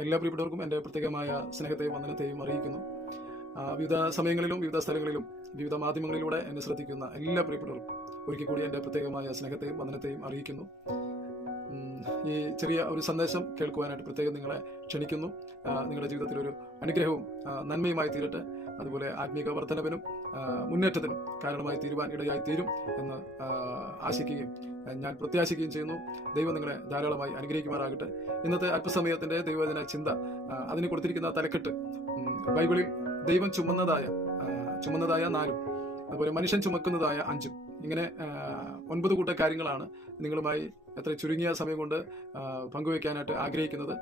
എല്ലാ പ്രിയപ്പെട്ടവർക്കും എൻ്റെ പ്രത്യേകമായ സ്നേഹത്തെയും വന്ദനത്തെയും അറിയിക്കുന്നു. വിവിധ സമയങ്ങളിലും വിവിധ സ്ഥലങ്ങളിലും വിവിധ മാധ്യമങ്ങളിലൂടെ എന്നെ ശ്രദ്ധിക്കുന്ന എല്ലാ പ്രിയപ്പെട്ടവർക്കും ഒരിക്കൽ കൂടി എൻ്റെ പ്രത്യേകമായ സ്നേഹത്തെയും വന്ദനത്തെയും അറിയിക്കുന്നു. ഈ ചെറിയ ഒരു സന്ദേശം കേൾക്കുവാനായിട്ട് പ്രത്യേകം നിങ്ങളെ ക്ഷണിക്കുന്നു. നിങ്ങളുടെ ജീവിതത്തിൽ ഒരു അനുഗ്രഹവും നന്മയുമായി തീരട്ടെ. അതുപോലെ ആത്മീക വർധനവിനും മുന്നേറ്റത്തിനും കാരണമായി തീരുവാൻ ഇടയായി തീരും എന്ന് ആശിക്കുകയും ഞാൻ പ്രത്യാശിക്കുകയും ചെയ്യുന്നു. ദൈവം നിങ്ങളെ ധാരാളമായി അനുഗ്രഹിക്കുമാറാകട്ടെ. ഇന്നത്തെ അല്പസമയത്തിന്റെ ദൈവവചന ചിന്ത, അതിന് കൊടുത്തിരിക്കുന്ന തലക്കെട്ട്, ബൈബിളിൽ ദൈവം ചുമന്നതായ 4, അതുപോലെ മനുഷ്യൻ ചുമക്കുന്നതായ 5. ഇങ്ങനെ 9 കൂട്ട കാര്യങ്ങളാണ് നിങ്ങളുമായി എത്ര ചുരുങ്ങിയ സമയം കൊണ്ട് പങ്കുവയ്ക്കാനായിട്ട് ആഗ്രഹിക്കുന്നത്.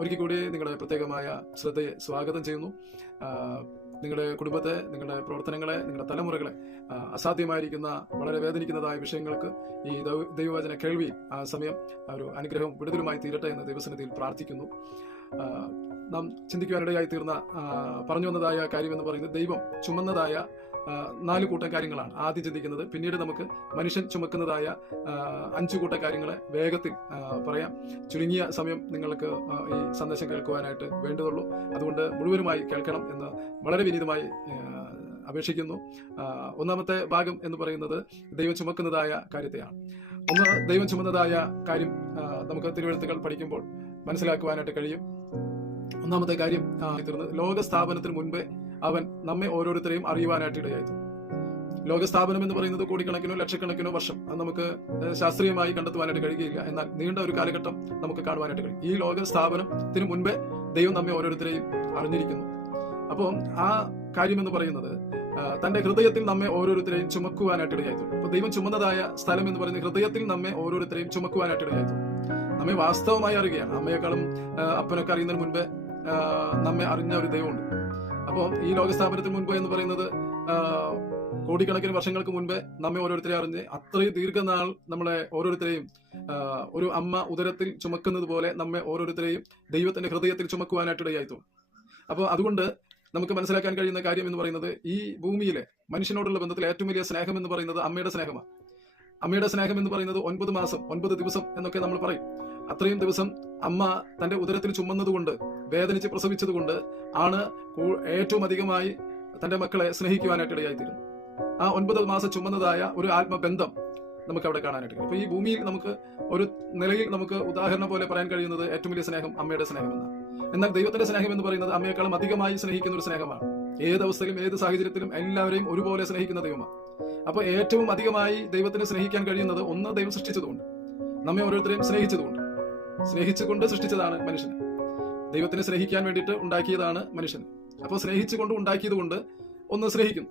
ഒരിക്കൽ കൂടി നിങ്ങളുടെ പ്രത്യേകമായ ശ്രദ്ധയെ സ്വാഗതം ചെയ്യുന്നു. നിങ്ങളുടെ കുടുംബത്തെ, നിങ്ങളുടെ പ്രവർത്തനങ്ങളെ, നിങ്ങളുടെ തലമുറകളെ അസാധ്യമായിരിക്കുന്ന വളരെ വേദനിക്കുന്നതായ വിഷയങ്ങൾക്ക് ഈ ദൈവവചന കേൾവി ആ സമയം ഒരു അനുഗ്രഹവും വിടുതലുമായി തീരട്ടെ എന്ന് ദൈവസന്നിധിയിൽ പ്രാർത്ഥിക്കുന്നു. നാം ചിന്തിക്കുവാനിടയായി തീർന്ന പറഞ്ഞു വന്നതായ കാര്യം എന്ന് പറയുന്നത് ദൈവം ചുമന്നതായ 4 കൂട്ടം കാര്യങ്ങളാണ് ആദ്യം ചിന്തിക്കുന്നത്. പിന്നീട് നമുക്ക് മനുഷ്യൻ ചുമക്കുന്നതായ 5 കൂട്ടം കാര്യങ്ങളെ വേഗത്തിൽ പറയാം. ചുരുങ്ങിയ സമയം നിങ്ങൾക്ക് ഈ സന്ദേശം കേൾക്കുവാനായിട്ട് വേണ്ടതുള്ളൂ. അതുകൊണ്ട് മുഴുവനുമായി കേൾക്കണം എന്ന് വളരെ വിനീതമായി അപേക്ഷിക്കുന്നു. ഒന്നാമത്തെ ഭാഗം എന്ന് പറയുന്നത് ദൈവം ചുമക്കുന്നതായ കാര്യത്തെയാണ്. ദൈവം ചുമന്നതായ കാര്യം നമുക്ക് തിരുവെഴുത്തുകൾ പഠിക്കുമ്പോൾ മനസ്സിലാക്കുവാനായിട്ട് കഴിയും. ഒന്നാമത്തെ കാര്യം തീർന്നത് ലോകസ്ഥാപനത്തിന് മുൻപേ അവൻ നമ്മെ ഓരോരുത്തരെയും അറിയുവാനായിട്ട് ഇടയായിരുന്നു. ലോകസ്ഥാപനം എന്ന് പറയുന്നത് കോടിക്കണക്കിനോ ലക്ഷക്കണക്കിനോ വർഷം, അത് നമുക്ക് ശാസ്ത്രീയമായി കണ്ടെത്തുവാനായിട്ട് കഴിയുകയില്ല. എന്നാൽ നീണ്ട ഒരു കാലഘട്ടം നമുക്ക് കാണുവാനായിട്ട് കഴിയും. ഈ ലോകസ്ഥാപനത്തിന് മുൻപേ ദൈവം നമ്മെ ഓരോരുത്തരെയും അറിഞ്ഞിരിക്കുന്നു. അപ്പോൾ ആ കാര്യം എന്ന് പറയുന്നത് തന്റെ ഹൃദയത്തിൽ നമ്മെ ഓരോരുത്തരെയും ചുമക്കുവാനായിട്ട് ഇടയായിരുന്നു. അപ്പൊ ദൈവം ചുമന്നതായ സ്ഥലം എന്ന് പറയുന്നത് ഹൃദയത്തിൽ നമ്മെ ഓരോരുത്തരെയും ചുമക്കുവാനായിട്ട് ഇടയായിരുന്നു. നമ്മെ വാസ്തവമായി അറിയുകയാണ്. അമ്മയെക്കാളും അപ്പനൊക്കെ അറിയുന്നതിന് മുൻപേ നമ്മെ അറിഞ്ഞ ഒരു ദൈവമുണ്ട്. അപ്പോൾ ഈ ലോകസ്ഥാപനത്തിന് മുൻപ് എന്ന് പറയുന്നത് കോടിക്കണക്കിന് വർഷങ്ങൾക്ക് മുൻപേ നമ്മെ ഓരോരുത്തരെ അറിഞ്ഞ് അത്രയും ദീർഘനാൾ നമ്മളെ ഓരോരുത്തരെയും ഒരു അമ്മ ഉദരത്തിൽ ചുമക്കുന്നത് പോലെ നമ്മെ ഓരോരുത്തരെയും ദൈവത്തിന്റെ ഹൃദയത്തിൽ ചുമക്കുവാനായിട്ട് ഇടയായിത്തു. അപ്പോൾ അതുകൊണ്ട് നമുക്ക് മനസ്സിലാക്കാൻ കഴിയുന്ന കാര്യം എന്ന് പറയുന്നത് ഈ ഭൂമിയിലെ മനുഷ്യനോടുള്ള ബന്ധത്തിൽ ഏറ്റവും വലിയ സ്നേഹം എന്ന് പറയുന്നത് അമ്മയുടെ സ്നേഹമാണ്. അമ്മയുടെ സ്നേഹം എന്ന് പറയുന്നത് 9 മാസം 9 ദിവസം എന്നൊക്കെ നമ്മൾ പറയും. അത്രയും ദിവസം അമ്മ തന്റെ ഉദരത്തിൽ ചുമന്നതുകൊണ്ട്, വേദനിച്ച് പ്രസവിച്ചതുകൊണ്ട് ആണ് ഏറ്റവും അധികമായി തന്റെ മക്കളെ സ്നേഹിക്കുവാനായിട്ട് ഇടയായിത്തീരുന്നു. ആ 9 മാസം ചുമന്നതായ ഒരു ആത്മബന്ധം നമുക്ക് അവിടെ കാണാനായിട്ട് കഴിയും. അപ്പൊ ഈ ഭൂമിയിൽ നമുക്ക് ഒരു നിലയിൽ നമുക്ക് ഉദാഹരണം പോലെ പറയാൻ കഴിയുന്നത് ഏറ്റവും വലിയ സ്നേഹം അമ്മയുടെ സ്നേഹമെന്നാണ്. എന്നാൽ ദൈവത്തിന്റെ സ്നേഹം എന്ന് പറയുന്നത് അമ്മയെക്കാളും അധികമായി സ്നേഹിക്കുന്ന ഒരു സ്നേഹമാണ്. ഏത് അവസ്ഥയിലും ഏത് സാഹചര്യത്തിലും എല്ലാവരെയും ഒരുപോലെ സ്നേഹിക്കുന്ന ദൈവമാണ്. അപ്പൊ ഏറ്റവും അധികമായി ദൈവത്തിന് സ്നേഹിക്കാൻ കഴിയുന്നത് ഒന്ന്, ദൈവം സൃഷ്ടിച്ചതുകൊണ്ട്, നമ്മെ ഓരോരുത്തരെയും സ്നേഹിച്ചുകൊണ്ട് സൃഷ്ടിച്ചതാണ് മനുഷ്യന്. ദൈവത്തിനെ സ്നേഹിക്കാൻ വേണ്ടിയിട്ട് ഉണ്ടാക്കിയതാണ് മനുഷ്യൻ. അപ്പോൾ സ്നേഹിച്ചുകൊണ്ട് ഉണ്ടാക്കിയത് കൊണ്ട് ഒന്ന് സ്നേഹിക്കുന്നു.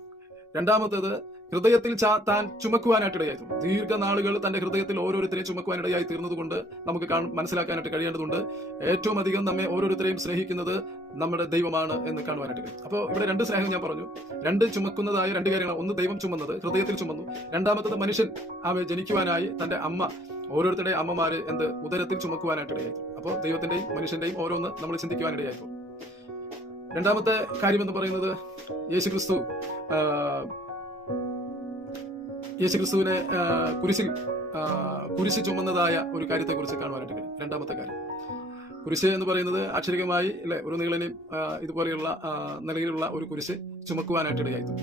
രണ്ടാമത്തേത് ഹൃദയത്തിൽ താൻ ചുമക്കുവാനായിട്ട് ഇടയായിരുന്നു. ദീർഘനാളുകൾ തന്റെ ഹൃദയത്തിൽ ഓരോരുത്തരെയും ചുമക്കുവാനിടയായി തീർന്നത് കൊണ്ട് നമുക്ക് മനസ്സിലാക്കാനായിട്ട് കഴിയേണ്ടതുണ്ട്. ഏറ്റവും അധികം നമ്മെ ഓരോരുത്തരെയും സ്നേഹിക്കുന്നത് നമ്മുടെ ദൈവമാണ് എന്ന് കാണുവാനായിട്ട് കഴിയും. അപ്പോൾ ഇവിടെ 2 സ്നേഹം ഞാൻ പറഞ്ഞു. 2 ചുമക്കുന്നതായ 2 കാര്യങ്ങൾ. ഒന്ന്, ദൈവം ചുമന്നത് ഹൃദയത്തിൽ ചുമന്നു. രണ്ടാമത്തത് മനുഷ്യൻ ജനിക്കുവാനായി തന്റെ അമ്മ, ഓരോരുത്തരുടെ അമ്മമാര് ഉദരത്തിൽ ചുമക്കുവാനായിട്ട് ഇടയായിരുന്നു. അപ്പോൾ ദൈവത്തിന്റെയും മനുഷ്യന്റെയും ഓരോന്ന് നമ്മൾ ചിന്തിക്കുവാനിടയായിരുന്നു. രണ്ടാമത്തെ കാര്യം എന്ന് പറയുന്നത് യേശുക്രിസ്തുവിനെ കുരിശ് ചുമന്നതായ ഒരു കാര്യത്തെ കുറിച്ച് കാണുവാനായിട്ട് കഴിയും. രണ്ടാമത്തെ കാര്യം, കുരിശ് എന്ന് പറയുന്നത് അക്ഷരികമായി അല്ലെ ഒരു നീളനെയും ഇതുപോലെയുള്ള നിലയിലുള്ള ഒരു കുരിശ് ചുമക്കുവാനായിട്ട് ഇടയായിരുന്നു.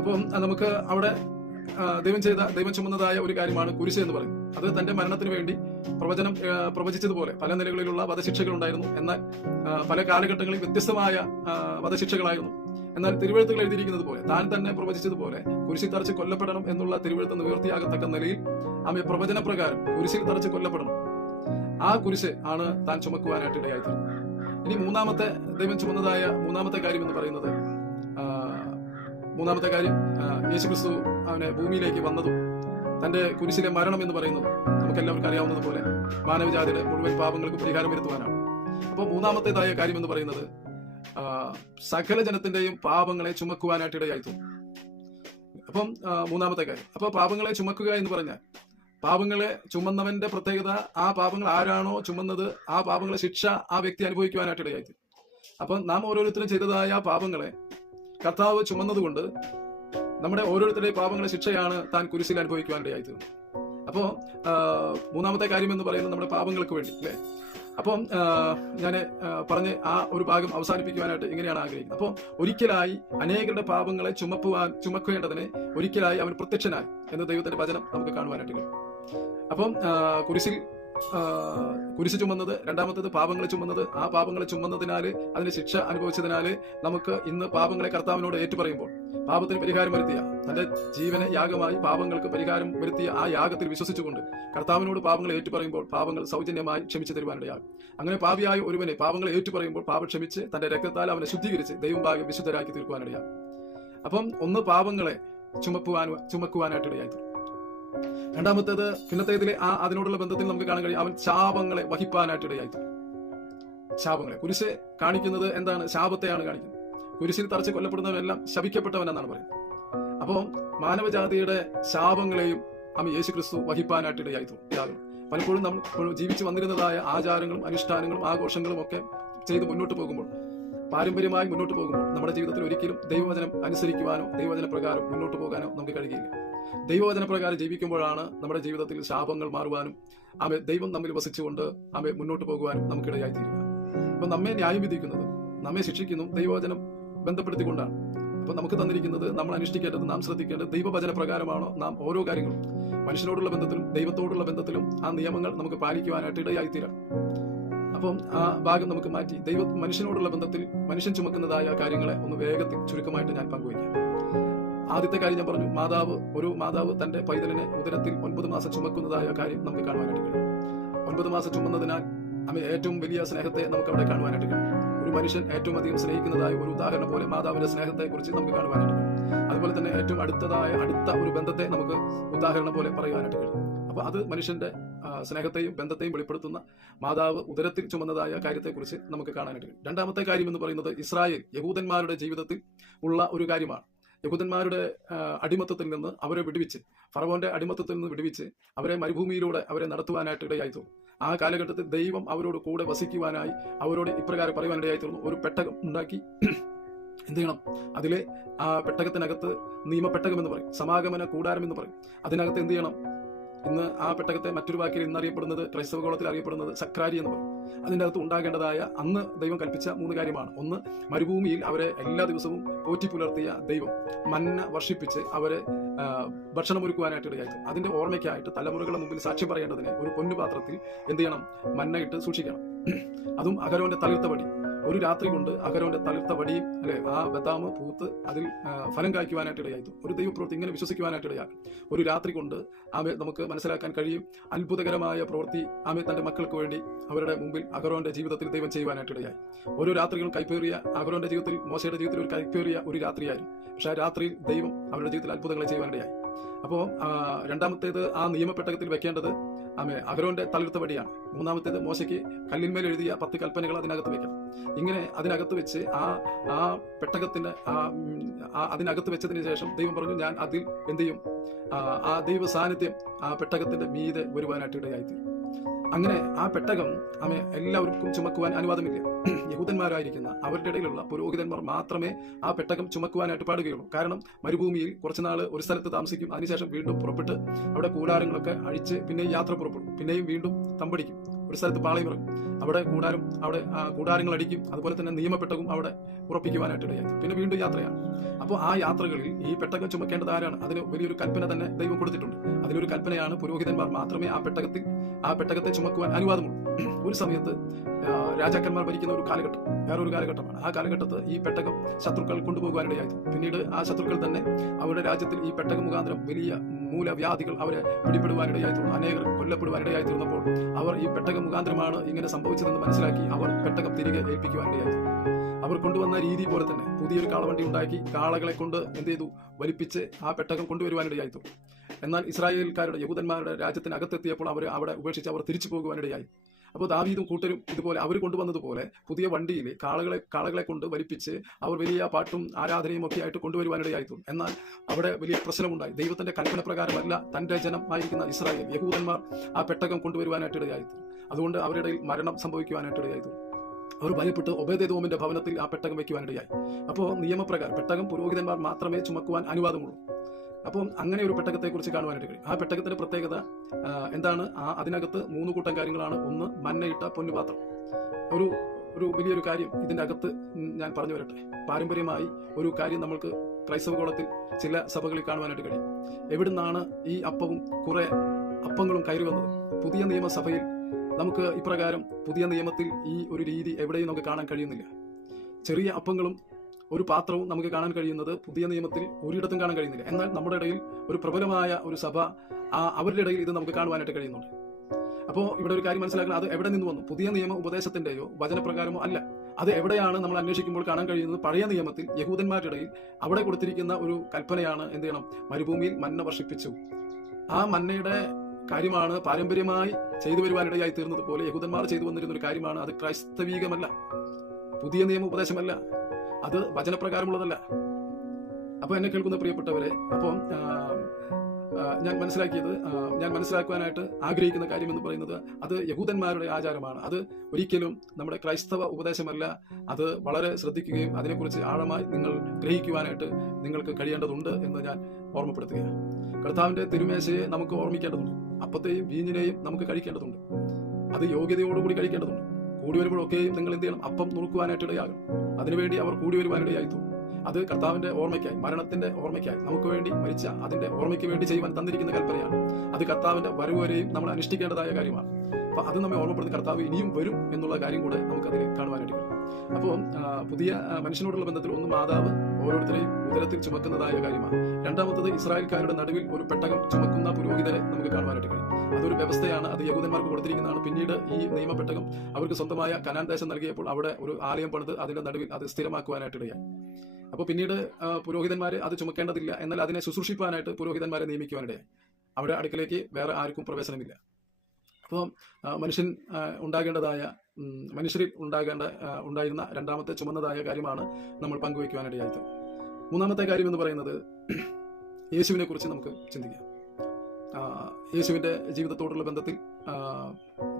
അപ്പം നമുക്ക് അവിടെ ദൈവം ചുമന്നതായ ഒരു കാര്യമാണ് കുരിശ് എന്ന് പറയുന്നത്. അത് തന്റെ മരണത്തിന് വേണ്ടി പ്രവചിച്ചതുപോലെ പല നിലകളിലുള്ള വധശിക്ഷകൾ ഉണ്ടായിരുന്നു. എന്നാൽ പല കാലഘട്ടങ്ങളിൽ വ്യത്യസ്തമായ വധശിക്ഷകളായിരുന്നു. എന്നാൽ തിരുവെഴുത്തുകൾ എഴുതിയിരിക്കുന്നത് പോലെ താൻ തന്നെ പ്രവചിച്ചതുപോലെ കുരിശിൽ തറച്ച് കൊല്ലപ്പെടണം എന്നുള്ള തിരുവെഴുത്ത് നിവൃത്തിയാകത്തക്ക നിലയിൽ ആമെ പ്രവചന പ്രകാരം കുരിശിൽ തറച്ച് കൊല്ലപ്പെടണം. ആ കുരിശ് ആണ് താൻ ചുമക്കുവാനായിട്ട് ഇടയായിത്തീർന്നത്. ഇനി മൂന്നാമത്തെ ദൈവം ചുമന്നതായ മൂന്നാമത്തെ കാര്യം എന്ന് പറയുന്നത്, യേശുക്രിസ്തു അവനെ ഭൂമിയിലേക്ക് വന്നതും തന്റെ കുരിശിലെ മരണം എന്ന് പറയുന്നത് നമുക്കെല്ലാവർക്കും അറിയാവുന്നതുപോലെ മാനവജാതിയുടെ മുഴുവൻ പാപങ്ങൾക്ക് പരിഹാരം വരുത്തുവാനാണ്. അപ്പോൾ മൂന്നാമത്തേതായ കാര്യം എന്ന് പറയുന്നത് സകല ജനത്തിന്റെയും പാപങ്ങളെ ചുമക്കുവാനായിട്ട് ഇടയായിത്തു. അപ്പം മൂന്നാമത്തെ കാര്യം. അപ്പൊ പാപങ്ങളെ ചുമക്കുക എന്ന് പറഞ്ഞാൽ പാപങ്ങളെ ചുമന്നവന്റെ പ്രത്യേകത, ആ പാപങ്ങൾ ആരാണോ ചുമന്നത് ആ പാപങ്ങളെ ശിക്ഷ ആ വ്യക്തി അനുഭവിക്കുവാനായിട്ട് ഇടയായിത്തു. അപ്പൊ നാം ഓരോരുത്തരും ചെയ്തതായ പാപങ്ങളെ കർത്താവ് ചുമന്നതുകൊണ്ട് നമ്മുടെ ഓരോരുത്തരുടെയും പാപങ്ങളെ ശിക്ഷയാണ് താൻ കുരിശിൽ അനുഭവിക്കുവാനിടയായിത്തീർന്നത്. അപ്പോ മൂന്നാമത്തെ കാര്യം എന്ന് പറയുന്നത് നമ്മുടെ പാപങ്ങൾക്ക് വേണ്ടി അല്ലെ അപ്പം ഞാൻ പറഞ്ഞ് ആ ഒരു ഭാഗം അവസാനിപ്പിക്കുവാനായിട്ട് ഇങ്ങനെയാണ് ആഗ്രഹിക്കുന്നത്. അപ്പോൾ ഒരിക്കലായി അനേകരുടെ പാപങ്ങളെ ചുമക്കേണ്ടതിന് ഒരിക്കലായി അവൻ പ്രത്യക്ഷനായി എന്ന് ദൈവത്തിന്റെ വചനം നമുക്ക് കാണുവാനായിട്ട് കഴിയും. അപ്പം കുരിശ് ചുമന്നത്, രണ്ടാമത്തേത് പാപങ്ങളെ ചുമന്നത്. ആ പാപങ്ങളെ ചുമന്നതിനാല്, അതിന് ശിക്ഷ അനുഭവിച്ചതിനാല് നമുക്ക് ഇന്ന് പാപങ്ങളെ കർത്താവിനോട് ഏറ്റുപറയുമ്പോൾ, പാപത്തിന് പരിഹാരം വരുത്തിയ, തന്റെ ജീവനെ യാഗമായി പാപങ്ങൾക്ക് പരിഹാരം വരുത്തിയ ആ യാഗത്തിൽ വിശ്വസിച്ചുകൊണ്ട് കർത്താവിനോട് പാപങ്ങൾ ഏറ്റുപറയുമ്പോൾ പാപങ്ങൾ സൗജന്യമായി ക്ഷമിച്ചു തരുവാനിടയാകും. അങ്ങനെ പാപിയായ ഒരുവനെ പാപങ്ങൾ ഏറ്റുപറയുമ്പോൾ പാപം ക്ഷമിച്ച് തന്റെ രക്തത്താൽ അവനെ ശുദ്ധീകരിച്ച് ദൈവഭാഗ്യം വിശുദ്ധരാക്കി തീർക്കുവാനിടയാകും. അപ്പം ഒന്ന് പാപങ്ങളെ ചുമക്കുവാനായിട്ടിടയായി. രണ്ടാമത്തേത് പിന്നത്തേതിലെ അതിനോടുള്ള ബന്ധത്തിൽ നമുക്ക് കാണാൻ കഴിയും, അവൻ ശാപങ്ങളെ വഹിപ്പാനായിട്ടിടയായി. ശാപങ്ങളെ കുരിശ് കാണിക്കുന്നത് എന്താണ്? ശാപത്തെയാണ് കാണിക്കുന്നത്. കുരിശിൽ തറച്ച് കൊല്ലപ്പെടുന്നവനെല്ലാം ശപിക്കപ്പെട്ടവൻ എന്നാണ് പറയുന്നത്. അപ്പോൾ മാനവജാതിയുടെ ശാപങ്ങളെയും യേശുക്രിസ്തു വഹിപ്പാനായിട്ടിടയായി. പലപ്പോഴും നമ്മൾ ജീവിച്ചു വന്നിരുന്നതായ ആചാരങ്ങളും അനുഷ്ഠാനങ്ങളും ആഘോഷങ്ങളും ഒക്കെ ചെയ്ത് മുന്നോട്ട് പോകുമ്പോൾ, പാരമ്പര്യമായി മുന്നോട്ട് പോകുമ്പോൾ നമ്മുടെ ജീവിതത്തിൽ ഒരിക്കലും ദൈവവചനം അനുസരിക്കുവാനോ ദൈവവചന പ്രകാരം മുന്നോട്ട് പോകാനോ നമുക്ക് കഴിയില്ല. ദൈവവചന പ്രകാരം ജീവിക്കുമ്പോഴാണ് നമ്മുടെ ജീവിതത്തിൽ ശാപങ്ങൾ മാറുവാനും ദൈവം നമ്മിൽ വസിച്ചുകൊണ്ട് മുന്നോട്ട് പോകുവാനും നമുക്കിടയായി തീരുക. അപ്പൊ നമ്മെ ന്യായം വിധിക്കുന്നത്, നമ്മെ ശിക്ഷിക്കുന്നു ദൈവവചനം ബന്ധപ്പെടുത്തിക്കൊണ്ടാണ്. അപ്പൊ നമുക്ക് തന്നിരിക്കുന്നത്, നമ്മൾ അനുഷ്ഠിക്കേണ്ടത്, നാം ശ്രദ്ധിക്കേണ്ടത് ദൈവവചന പ്രകാരമാണോ നാം ഓരോ കാര്യങ്ങളും മനുഷ്യനോടുള്ള ബന്ധത്തിലും ദൈവത്തോടുള്ള ബന്ധത്തിലും ആ നിയമങ്ങൾ നമുക്ക് പാലിക്കുവാനായിട്ട് ഇടയായി തീരാം. അപ്പം ആ ഭാഗം നമുക്ക് മാറ്റി മനുഷ്യനോടുള്ള ബന്ധത്തിൽ മനുഷ്യൻ ചുമക്കുന്നതായ കാര്യങ്ങളെ ഒന്ന് വേഗത്തിൽ ചുരുക്കമായിട്ട് ഞാൻ പങ്കുവയ്ക്കാം. ആദ്യത്തെ കാര്യം ഞാൻ പറഞ്ഞു, ഒരു മാതാവ് തന്റെ പൈതലിനെ ഉദരത്തിൽ 9 മാസം ചുമക്കുന്നതായ കാര്യം നമുക്ക് കാണുവാനായിട്ട് കഴിയും. 9 മാസം ചുമന്നതിനാൽ ഏറ്റവും വലിയ സ്നേഹത്തെ നമുക്ക് അവിടെ കാണുവാനായിട്ട് കഴിയും. ഒരു മനുഷ്യൻ ഏറ്റവും അധികം സ്നേഹിക്കുന്നതായ ഒരു ഉദാഹരണം പോലെ മാതാവിന്റെ സ്നേഹത്തെ കുറിച്ച് നമുക്ക് കാണുവാനായിട്ട് കഴിയും. അതുപോലെ തന്നെ ഏറ്റവും അടുത്ത ഒരു ബന്ധത്തെ നമുക്ക് ഉദാഹരണം പോലെ പറയുവാനായിട്ട് കഴിയും. അപ്പൊ അത് മനുഷ്യന്റെ സ്നേഹത്തെയും ബന്ധത്തെയും വെളിപ്പെടുത്തുന്ന മാതാവ് ഉദരത്തിൽ ചുമന്നതായ കാര്യത്തെക്കുറിച്ച് നമുക്ക് കാണാനായിട്ട് കഴിയും. രണ്ടാമത്തെ കാര്യം എന്ന് പറയുന്നത് ഇസ്രായേൽ യഹൂദന്മാരുടെ ജീവിതത്തിൽ ഉള്ള ഒരു കാര്യമാണ്. യഹൂദന്മാരുടെ അടിമത്തത്തിൽ നിന്ന് അവരെ വിടുവിച്ച്, ഫറവോന്റെ അടിമത്തത്തിൽ നിന്ന് വിടുവിച്ച് അവരെ മരുഭൂമിയിലൂടെ അവരെ നടത്തുവാനായിട്ട് ഇടയായി തീർന്നു. ആ കാലഘട്ടത്തിൽ ദൈവം അവരോട് കൂടെ വസിക്കുവാനായി അവരോട് ഇപ്രകാരം പറയുവാനിടയായി തീർന്നു. ഒരു പെട്ടകം ഉണ്ടാക്കി എന്ത് ചെയ്യണം? അതിലെ ആ പെട്ടകത്തിനകത്ത് നിയമപ്പെട്ടകം എന്ന് പറയും, സമാഗമന കൂടാരം എന്ന് പറയും. അതിനകത്ത് എന്ത് ചെയ്യണം? ഇന്ന് ആ പെട്ടകത്തെ മറ്റൊരു വാക്കിൽ ഇന്നറിയപ്പെടുന്നത്, ക്രൈസ്തവ ഗോളത്തിൽ അറിയപ്പെടുന്നത് സക്രാരി എന്ന് പറയും. അതിൻ്റെ അകത്ത് ഉണ്ടാകേണ്ടതായ അന്ന് ദൈവം കൽപ്പിച്ച 3 കാര്യമാണ്. ഒന്ന്, മരുഭൂമിയിൽ അവരെ എല്ലാ ദിവസവും പോറ്റി പുലർത്തിയ ദൈവം മന്ന വർഷിപ്പിച്ച് അവരെ ഭക്ഷണമൊരുക്കുവാനായിട്ട് ഇടയായി. അതിന്റെ ഓർമ്മയ്ക്കായിട്ട് തലമുറകളുടെ മുമ്പിൽ സാക്ഷ്യം പറയേണ്ടതിന് ഒരു പൊന്നുപാത്രത്തിൽ എന്ത് ചെയ്യണം? മന്ന ഇട്ട് സൂക്ഷിക്കണം. അതും അഹരോന്റെ തളിർത്ത വടി, ഒരു രാത്രി കൊണ്ട് അഹരോന്റെ തളിർത്ത വടിയും ആ ബദാമ് പൂത്ത് അതിൽ ഫലം കായ്ക്കുവാനായിട്ട് ഇടയായി. ഒരു ദൈവപ്രവൃത്തി ഇങ്ങനെ വിശ്വസിക്കുവാനായിട്ട് ഇടയാകും. ഒരു രാത്രി കൊണ്ട് നമുക്ക് മനസ്സിലാക്കാൻ കഴിയും അത്ഭുതകരമായ പ്രവൃത്തി തന്റെ മക്കൾക്ക് വേണ്ടി അവരുടെ മുമ്പിൽ അഹരോന്റെ ജീവിതത്തിൽ ദൈവം ചെയ്യുവാനായിട്ട് ഇടയായി. ഓരോ രാത്രികളും കൈപ്പേറിയ അഹരോന്റെ ജീവിതത്തിൽ, മോശയുടെ ജീവിതത്തിൽ ഒരു കൈപ്പേറിയ ഒരു രാത്രിയായിരുന്നു. പക്ഷെ ആ രാത്രിയിൽ ദൈവം അവരുടെ ജീവിതത്തിൽ അത്ഭുതങ്ങളെ ചെയ്യുവാനിടയായി. അപ്പോൾ രണ്ടാമത്തേത് ആ നിയമപ്പെട്ടകത്തിൽ വെക്കേണ്ടത് അഹരോന്റെ തളിർത്ത വടിയാണ്. മൂന്നാമത്തേത് മോശയ്ക്ക് കല്ലിന്മേൽ എഴുതിയ 10 കൽപ്പനകൾ അതിനകത്ത് വെക്കണം. ഇങ്ങനെ അതിനകത്ത് വെച്ച് ആ പെട്ടകത്തിന്റെ അതിനകത്ത് വെച്ചതിന് ശേഷം ദൈവം പറഞ്ഞു, ഞാൻ അതിൽ എന്ത് ചെയ്യും? ആ ദൈവ സാന്നിധ്യം ആ പെട്ടകത്തിന്റെ മീതെ വരുവാനായിട്ട് ഇടയായിത്തീരും. അങ്ങനെ ആ പെട്ടകം എല്ലാവർക്കും ചുമക്കുവാൻ അനുവാദമില്ല. യഹൂദന്മാരായിരിക്കുന്ന അവരുടെ ഇടയിലുള്ള പുരോഹിതന്മാർ മാത്രമേ ആ പെട്ടകം ചുമക്കുവാനായിട്ട് പാടുകയുള്ളൂ. കാരണം മരുഭൂമിയിൽ കുറച്ചുനാൾ ഒരു സ്ഥലത്ത് താമസിക്കും, അതിനുശേഷം വീണ്ടും പുറപ്പെട്ട് അവിടെ കൂടാരങ്ങളൊക്കെ അഴിച്ച് പിന്നെയും യാത്ര പുറപ്പെടും, പിന്നെയും വീണ്ടും തമ്പടിക്കും, ഒരു സ്ഥലത്ത് പാളയമിറങ്ങും, അവിടെ കൂടാരങ്ങൾ അടിക്കും. അതുപോലെ തന്നെ നിയമപ്പെട്ടകവും അവിടെ ഉറപ്പിക്കുവാനായിട്ട് ഇടയായി. പിന്നെ വീണ്ടും യാത്രയാണ്. അപ്പോൾ ആ യാത്രകളിൽ ഈ പെട്ടകം ചുമക്കേണ്ടത് ആരാണ്? അതിന് വലിയൊരു കൽപ്പന തന്നെ ദൈവം കൊടുത്തിട്ടുണ്ട്. അതിലൊരു കൽപ്പനയാണ് പുരോഹിതന്മാർ മാത്രമേ ആ പെട്ടകത്തെ ചുമക്കുവാൻ അനുവാദമുള്ളൂ. ഒരു സമയത്ത് രാജാക്കന്മാർ ഭരിക്കുന്ന ഒരു കാലഘട്ടം, വേറൊരു കാലഘട്ടമാണ്. ആ കാലഘട്ടത്ത് ഈ പെട്ടകം ശത്രുക്കൾ കൊണ്ടുപോകുവാനിടയായി. പിന്നീട് ആ ശത്രുക്കൾ തന്നെ അവരുടെ രാജ്യത്തിൽ ഈ പെട്ടകം മുഖാന്തരം വലിയ മൂലവ്യാധികൾ അവരെ പിടിപെടുവാനിടയായി തീർന്നു. അനേകർ കൊല്ലപ്പെടുവാനിടയായി തീർന്നപ്പോൾ അവർ ഈ പെട്ടകം മുഖാന്തരമാണ് ഇങ്ങനെ സംഭവിച്ചതെന്ന് മനസ്സിലാക്കി അവർ പെട്ടകം തിരികെ ഏൽപ്പിക്കുവാനിടയായി. അവർ കൊണ്ടുവന്ന രീതി പോലെ തന്നെ പുതിയൊരു കാളവണ്ടി ഉണ്ടാക്കി കാളകളെ കൊണ്ട് എന്ത് ചെയ്തു? വലിപ്പിച്ച് ആ പെട്ടകം കൊണ്ടുവരുവാനിടയായി. എന്നാൽ ഇസ്രായേൽക്കാരുടെ യഹൂദന്മാരുടെ രാജ്യത്തിനകത്തെത്തിയപ്പോൾ അവർ അവിടെ ഉപേക്ഷിച്ച് അവർ തിരിച്ചു പോകുവാനിടയായി. അപ്പോൾ ദാവീദും കൂട്ടരും ഇതുപോലെ അവർ കൊണ്ടുവന്നതുപോലെ പുതിയ വണ്ടിയിൽ കാളകളെ കൊണ്ട് വലിപ്പിച്ച് അവർ വലിയ പാട്ടും ആരാധനയും ഒക്കെ ആയിട്ട് കൊണ്ടുവരുവാനിടയായി. എന്നാൽ അവിടെ വലിയ പ്രശ്നമുണ്ടായി. ദൈവത്തിന്റെ കൽപ്പന പ്രകാരമല്ല തന്റെ ജനം ആയിരിക്കുന്ന ഇസ്രായേൽ യഹൂദന്മാർ ആ പെട്ടകം കൊണ്ടുവരുവാനായിട്ടിടയായി. അതുകൊണ്ട് അവരുടെ ഇടയിൽ മരണം സംഭവിക്കുവാനായിട്ടിടയായി. അവർ ഭയപ്പെട്ട് ഒബേദെദോമിന്റെ ഭവനത്തിൽ ആ പെട്ടകം വയ്ക്കുവാനിടയായി. അപ്പോൾ നിയമപ്രകാരം പെട്ടകം പുരോഹിതന്മാർ മാത്രമേ ചുമക്കുവാൻ അനുവാദമുള്ളൂ. അപ്പം അങ്ങനെ ഒരു പെട്ടകത്തെക്കുറിച്ച് കാണുവാനായിട്ട് കഴിയും. ആ പെട്ടകത്തിന്റെ പ്രത്യേകത എന്താണ്? അതിനകത്ത് 3 കൂട്ടം കാര്യങ്ങളാണ്. ഒന്ന്, മന്നയിട്ട പൊന്നുപാത്രം. ഒരു ഒരു വലിയൊരു കാര്യം ഇതിന്റെ അകത്ത് ഞാൻ പറഞ്ഞു വരട്ടെ. പാരമ്പര്യമായി ഒരു കാര്യം നമ്മൾക്ക് ക്രൈസ്തവ കോളത്തിൽ ചില സഭകളിൽ കാണുവാനായിട്ട് കഴിയും. എവിടുന്നാണ് ഈ അപ്പവും കുറെ അപ്പങ്ങളും കയറി വന്നത്? പുതിയ നിയമസഭയിൽ നമുക്ക് ഇപ്രകാരം പുതിയ നിയമത്തിൽ ഈ ഒരു രീതി എവിടെയും നമുക്ക് കാണാൻ കഴിയുന്നില്ല. ചെറിയ അപ്പങ്ങളും ഒരു പാത്രവും നമുക്ക് കാണാൻ കഴിയുന്നത് പുതിയ നിയമത്തിൽ ഒരിടത്തും കാണാൻ കഴിയുന്നില്ല. എന്നാൽ നമ്മുടെ ഇടയിൽ ഒരു പ്രബലമായ ഒരു സഭ, അവരുടെ ഇടയിൽ ഇത് നമുക്ക് കാണുവാനായിട്ട് കഴിയുന്നുണ്ട്. അപ്പോൾ ഇവിടെ ഒരു കാര്യം മനസ്സിലാക്കണം, അത് എവിടെ നിന്ന് വന്നു? പുതിയ നിയമ ഉപദേശത്തിന്റെയോ വചനപ്രകാരമോ അല്ല. അത് എവിടെയാണ് നമ്മൾ അന്വേഷിക്കുമ്പോൾ കാണാൻ കഴിയുന്നത്? പഴയ നിയമത്തിൽ യഹൂദന്മാരുടെ ഇടയിൽ അവിടെ കൊടുത്തിരിക്കുന്ന ഒരു കൽപ്പനയാണ്. എന്ത് ചെയ്യണം? മരുഭൂമിയിൽ മന്ന വർഷിപ്പിച്ചു. ആ മന്നയുടെ കാര്യമാണ് പാരമ്പര്യമായി ചെയ്തു വരുവാനിടയായി തീർന്നത് പോലെ യഹൂദന്മാർ ചെയ്തു വന്നിരുന്ന ഒരു കാര്യമാണ്. അത് ക്രൈസ്തവീകമല്ല, പുതിയ നിയമ ഉപദേശമല്ല, അത് വചനപ്രകാരമുള്ളതല്ല. അപ്പോൾ എന്നെ കേൾക്കുന്ന പ്രിയപ്പെട്ടവരെ, അപ്പം ഞാൻ മനസ്സിലാക്കുവാനായിട്ട് ആഗ്രഹിക്കുന്ന കാര്യം എന്ന് പറയുന്നത് അത് യഹൂദന്മാരുടെ ആചാരമാണ്. അത് ഒരിക്കലും നമ്മുടെ ക്രൈസ്തവ ഉപദേശമല്ല. അത് വളരെ ശ്രദ്ധിക്കുകയും അതിനെക്കുറിച്ച് ആഴമായി നിങ്ങൾ ഗ്രഹിക്കുവാനായിട്ട് നിങ്ങൾക്ക് കഴിയേണ്ടതുണ്ട് എന്ന് ഞാൻ ഓർമ്മപ്പെടുത്തുകയാണ്. കർത്താവിന്റെ തിരുമേശയെ നമുക്ക് ഓർമ്മിക്കേണ്ടതുണ്ട്. അപ്പത്തെയും വീഞ്ഞിനെയും നമുക്ക് കഴിക്കേണ്ടതുണ്ട്. അത് യോഗ്യതയോടുകൂടി കഴിക്കേണ്ടതുണ്ട്. കൂടി വരുമ്പോഴൊക്കെയും നിങ്ങൾ എന്ത് ചെയ്യണം? അപ്പം നുറുക്കുവാനായിട്ട് ഇടയാകും. അതിനുവേണ്ടി അവർ കൂടി വരുവാനിടയായിത്തു. അത് കർത്താവിന്റെ ഓർമ്മയ്ക്കായി, മരണത്തിന്റെ ഓർമ്മയ്ക്കായി, നമുക്ക് വേണ്ടി മരിച്ച അതിന്റെ ഓർമ്മയ്ക്ക് വേണ്ടി ചെയ്യുവാൻ തന്നിരിക്കുന്ന കൽപ്പനയാണ്. അത് കർത്താവിന്റെ വരവുവരെയും നമ്മൾ അനുഷ്ഠിക്കേണ്ടതായ കാര്യമാണ്. അപ്പൊ അത് നമ്മെ ഓർമ്മപ്പെടുത്തി കർത്താവ് ഇനിയും വരും എന്നുള്ള കാര്യം കൂടെ നമുക്കതിൽ കാണുവാനായിട്ട് കഴിയും. അപ്പോൾ പുതിയ മനുഷ്യനോടുള്ള ബന്ധത്തിൽ ഒന്ന്, മാതാവ് ഓരോരുത്തരെയും ഉദരത്തിൽ ചുമക്കുന്നതായ കാര്യമാണ്. രണ്ടാമത്തത്, ഇസ്രായേൽക്കാരുടെ നടുവിൽ ഒരു പെട്ടകം ചുമക്കുന്ന പുരോഹിതരെ നമുക്ക് കാണുവാനായിട്ട് കഴിയും. അതൊരു വ്യവസ്ഥയാണ്. അത് യഹൂദന്മാർക്ക് കൊടുത്തിരിക്കുന്നതാണ്. പിന്നീട് ഈ നിയമപ്പെട്ടകം അവർക്ക് സ്വന്തമായ കനാൻ ദേശം നൽകിയപ്പോൾ അവിടെ ഒരു ആലയം പണിത് അതിന്റെ നടുവിൽ അത് സ്ഥിരമാക്കുവാനായിട്ടിടയായി. അപ്പോൾ പിന്നീട് പുരോഹിതന്മാരെ അത് ചുമക്കേണ്ടതില്ല, എന്നാൽ അതിനെ ശുശ്രൂഷിപ്പാനായിട്ട് പുരോഹിതന്മാരെ നിയമിക്കുവാനിടയായി. അവിടെ അടുക്കലേക്ക് വേറെ ആർക്കും പ്രവേശനമില്ല. അപ്പോൾ മനുഷ്യൻ ഉണ്ടാകേണ്ടതായ, മനുഷ്യരിൽ ഉണ്ടായിരുന്ന രണ്ടാമത്തെ ചുമന്നതായ കാര്യമാണ് നമ്മൾ പങ്കുവയ്ക്കുവാനിടയായത്. മൂന്നാമത്തെ കാര്യം എന്ന് പറയുന്നത് യേശുവിനെ കുറിച്ച് നമുക്ക് ചിന്തിക്കാം. യേശുവിൻ്റെ ജീവിതത്തോടുള്ള ബന്ധത്തിൽ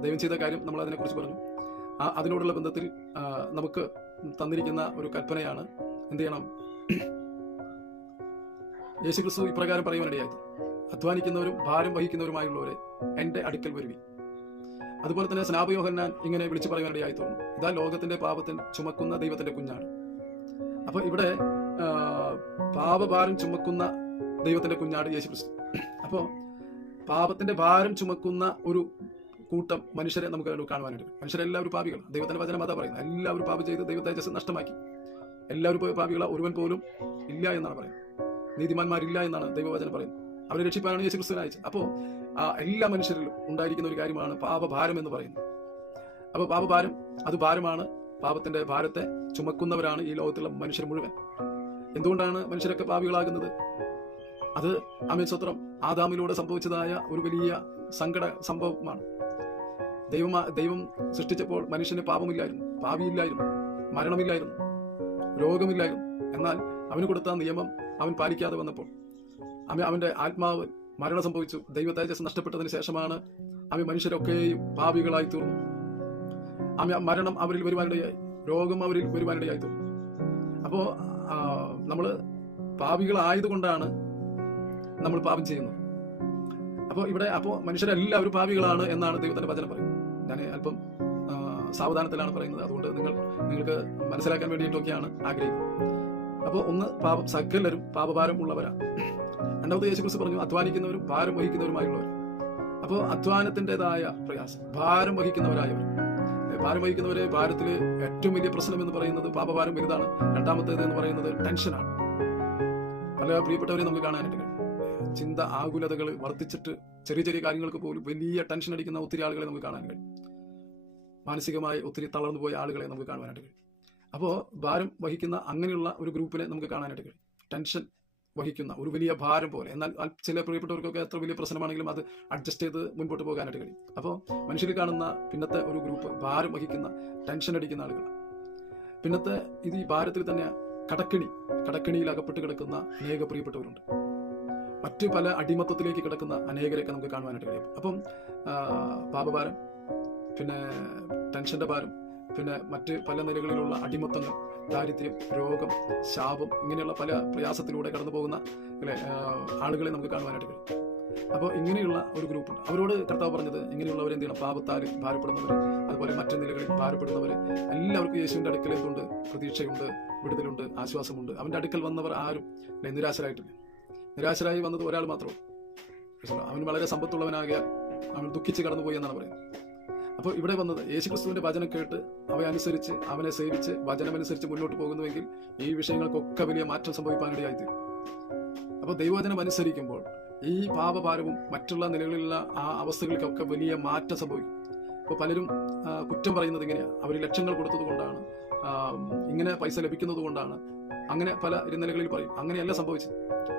ദൈവം ചെയ്ത കാര്യം നമ്മൾ അതിനെക്കുറിച്ച് പറഞ്ഞു. അതിനോടുള്ള ബന്ധത്തിൽ നമുക്ക് തന്നിരിക്കുന്ന ഒരു കൽപ്പനയാണ്. എന്ത് ചെയ്യണം? യേശു ക്രിസ്തു ഇപ്രകാരം പറയുവാനിടയായി, അധ്വാനിക്കുന്നവരും ഭാരം വഹിക്കുന്നവരുമായുള്ളവരെ എൻ്റെ അടുക്കൽ വരുവി. അതുപോലെ തന്നെ സ്നാപക യോഹന്നാൻ ഇങ്ങനെ വിളിച്ചു പറയാനിടയായി തോന്നുന്നു, ഇതാ ലോകത്തിന്റെ പാപത്തിന് ചുമക്കുന്ന ദൈവത്തിന്റെ കുഞ്ഞാണ്. അപ്പൊ ഇവിടെ പാപഭാരം ചുമക്കുന്ന ദൈവത്തിന്റെ കുഞ്ഞാട് യേശു ക്രിസ്തു. അപ്പോൾ പാപത്തിന്റെ ഭാരം ചുമക്കുന്ന ഒരു കൂട്ടം മനുഷ്യരെ നമുക്ക് കാണുവാനായിട്ട്. മനുഷ്യരെല്ലാവരും പാപികൾ. ദൈവത്തിന്റെ വചനം അതാ പറയുന്നത്. എല്ലാവരും പാപം ചെയ്ത് ദൈവത്തെ നഷ്ടമാക്കി. എല്ലാവരും പോയ പാപികള, ഒരുവൻ പോലും ഇല്ല എന്നാണ് പറയുന്നത്. നീതിമാന്മാരില്ല എന്നാണ് ദൈവവചനം പറയുന്നത്. അവരെ രക്ഷിപ്പാനാണ് യേശു ക്രിസ്തുവിനെ അയച്ചത്. അപ്പോൾ എല്ലാ മനുഷ്യരിലും ഉണ്ടായിരിക്കുന്ന ഒരു കാര്യമാണ് പാപഭാരം എന്ന് പറയുന്നത്. അപ്പോൾ പാപഭാരം അത് ഭാരമാണ്. പാപത്തിന്റെ ഭാരത്തെ ചുമക്കുന്നവരാണ് ഈ ലോകത്തുള്ള മനുഷ്യർ മുഴുവൻ. എന്തുകൊണ്ടാണ് മനുഷ്യരൊക്കെ പാപികളാകുന്നത്? അത് സ്വത്രം ആദാമിലൂടെ സംഭവിച്ചതായ ഒരു വലിയ സങ്കട സംഭവമാണ്. ദൈവം സൃഷ്ടിച്ചപ്പോൾ മനുഷ്യന് പാപമില്ലായിരുന്നു, പാപിയില്ലായിരുന്നു, മരണമില്ലായിരുന്നു, രോഗമില്ലായിരുന്നു. എന്നാൽ അവന് കൊടുത്ത നിയമം അവൻ പാലിക്കാതെ വന്നപ്പോൾ അവന്റെ ആത്മാവ് മരണം സംഭവിച്ചു. ദൈവ തേജസ് നഷ്ടപ്പെട്ടതിന് ശേഷമാണ് മനുഷ്യരൊക്കെയും പാപികളായി തീർന്നു. മരണം അവരിൽ വരുവാനിടയായി, രോഗം അവരിൽ വരുവാനിടയായി തീർന്നു. അപ്പോ നമ്മള് പാപികളായതുകൊണ്ടാണ് നമ്മൾ പാപം ചെയ്യുന്നത്. അപ്പോൾ മനുഷ്യരെല്ലാവരും പാപികളാണ് എന്നാണ് ദൈവത്തിന്റെ വചനം പറയുന്നത്. ഞാൻ അല്പം സാവധാനത്തിലാണ് പറയുന്നത്, അതുകൊണ്ട് നിങ്ങൾക്ക് മനസ്സിലാക്കാൻ വേണ്ടിയിട്ടൊക്കെയാണ് ആഗ്രഹിക്കുന്നത്. അപ്പോൾ ഒന്ന്, സകലരും പാപഭാരം ഉള്ളവരാണ്. രണ്ടാമത് യേശു ക്രിസ്തു പറഞ്ഞു, അധ്വാനിക്കുന്നവരും ഭാരം വഹിക്കുന്നവരുമായുള്ളവർ. അപ്പോൾ അധ്വാനത്തിൻ്റെതായ പ്രയാസം, ഭാരം വഹിക്കുന്നവരായവർ. ഭാരം വഹിക്കുന്നവരെ ഭാരത്തില് ഏറ്റവും വലിയ പ്രശ്നം എന്ന് പറയുന്നത് പാപഭാരം വലുതാണ്. രണ്ടാമത്തേത് എന്ന് പറയുന്നത് ടെൻഷനാണ്. പല പ്രിയപ്പെട്ടവരെ നമുക്ക് കാണാനായിട്ട് കഴിയും. ചിന്ത ആകുലതകൾ വർദ്ധിച്ചിട്ട് ചെറിയ ചെറിയ കാര്യങ്ങൾക്ക് പോലും വലിയ ടെൻഷൻ അടിക്കുന്ന ഒത്തിരി ആളുകളെ നമുക്ക് കാണാൻ കഴിയും. മാനസികമായി ഒത്തിരി തളർന്നു പോയ ആളുകളെ നമുക്ക് കാണാനായിട്ട് കഴിയും. അപ്പോൾ ഭാരം വഹിക്കുന്ന അങ്ങനെയുള്ള ഒരു ഗ്രൂപ്പിനെ നമുക്ക് കാണാനായിട്ട് കഴിയും. ടെൻഷൻ വഹിക്കുന്ന ഒരു വലിയ ഭാരം പോലെ. എന്നാൽ ചില പ്രിയപ്പെട്ടവർക്കൊക്കെ എത്ര വലിയ പ്രശ്നമാണെങ്കിലും അത് അഡ്ജസ്റ്റ് ചെയ്ത് മുൻപോട്ട് പോകാനായിട്ട് കഴിയും. അപ്പോൾ മനുഷ്യരിൽ കാണുന്ന പിന്നത്തെ ഒരു ഗ്രൂപ്പ് ഭാരം വഹിക്കുന്ന, ടെൻഷൻ അടിക്കുന്ന ആളുകളാണ്. പിന്നത്തെ ഈ ഭാരത്തിൽ തന്നെ കടക്കിണിയിൽ അകപ്പെട്ട് കിടക്കുന്ന അനേക പ്രിയപ്പെട്ടവരുണ്ട്. മറ്റു പല അടിമത്തത്തിലേക്ക് കിടക്കുന്ന അനേകരെയൊക്കെ നമുക്ക് കാണുവാനായിട്ട് കഴിയും. അപ്പം പാപഭാരം, പിന്നെ ടെൻഷന്റെ ഭാരം, പിന്നെ മറ്റ് പല നിലകളിലുള്ള അടിമത്തങ്ങൾ, ദാരിദ്ര്യം, രോഗം, ശാപം, ഇങ്ങനെയുള്ള പല പ്രയാസത്തിലൂടെ കടന്നു പോകുന്ന ആളുകളെ നമുക്ക് കാണുവാനായിട്ട് കഴിയും. അപ്പോൾ ഇങ്ങനെയുള്ള ഒരു ഗ്രൂപ്പുണ്ട്. അവരോട് കർത്താവ് പറഞ്ഞത്, ഇങ്ങനെയുള്ളവർ എന്ത് ചെയ്യണം? പാപത്താൽ ഭാരപ്പെടുന്നവർ, അതുപോലെ മറ്റു നിലകളിൽ ഭാരപ്പെടുന്നവർ എല്ലാവർക്കും യേശുവിൻ്റെ അടുക്കൽ എന്തുണ്ട്? പ്രതീക്ഷയുണ്ട്, വിടുതലുണ്ട്, ആശ്വാസമുണ്ട്. അവൻ്റെ അടുക്കൽ വന്നവർ ആരും നിരാശരായിട്ടില്ല. നിരാശരായി വന്നത് ഒരാൾ മാത്രം. അവൻ വളരെ സമ്പത്തുള്ളവനാകിയാൽ അവൻ ദുഃഖിച്ച് കടന്നുപോയി എന്നാണ് പറയുന്നത്. അപ്പോൾ ഇവിടെ വന്നത് യേശുക്രിസ്തുവിന്റെ വചനം കേട്ട് അവയനുസരിച്ച് അവനെ സേവിച്ച് വചനമനുസരിച്ച് മുന്നോട്ട് പോകുന്നുവെങ്കിൽ ഈ വിഷയങ്ങൾക്കൊക്കെ വലിയ മാറ്റം സംഭവിക്കാനിടയായിത്തീരും. അപ്പോൾ ദൈവവചനം അനുസരിക്കുമ്പോൾ ഈ പാപഭാരവും മറ്റുള്ള നിലകളിലുള്ള ആ അവസ്ഥകൾക്കൊക്കെ വലിയ മാറ്റം സംഭവിക്കും. അപ്പോൾ പലരും കുറ്റം പറയുന്നത് ഇങ്ങനെയാണ്, അവർ ലക്ഷങ്ങൾ കൊടുത്തത് കൊണ്ടാണ്, ഇങ്ങനെ പൈസ ലഭിക്കുന്നത് കൊണ്ടാണ്, അങ്ങനെ പല ഇരുനിലകളിൽ പറയും. അങ്ങനെയല്ല സംഭവിച്ചത്.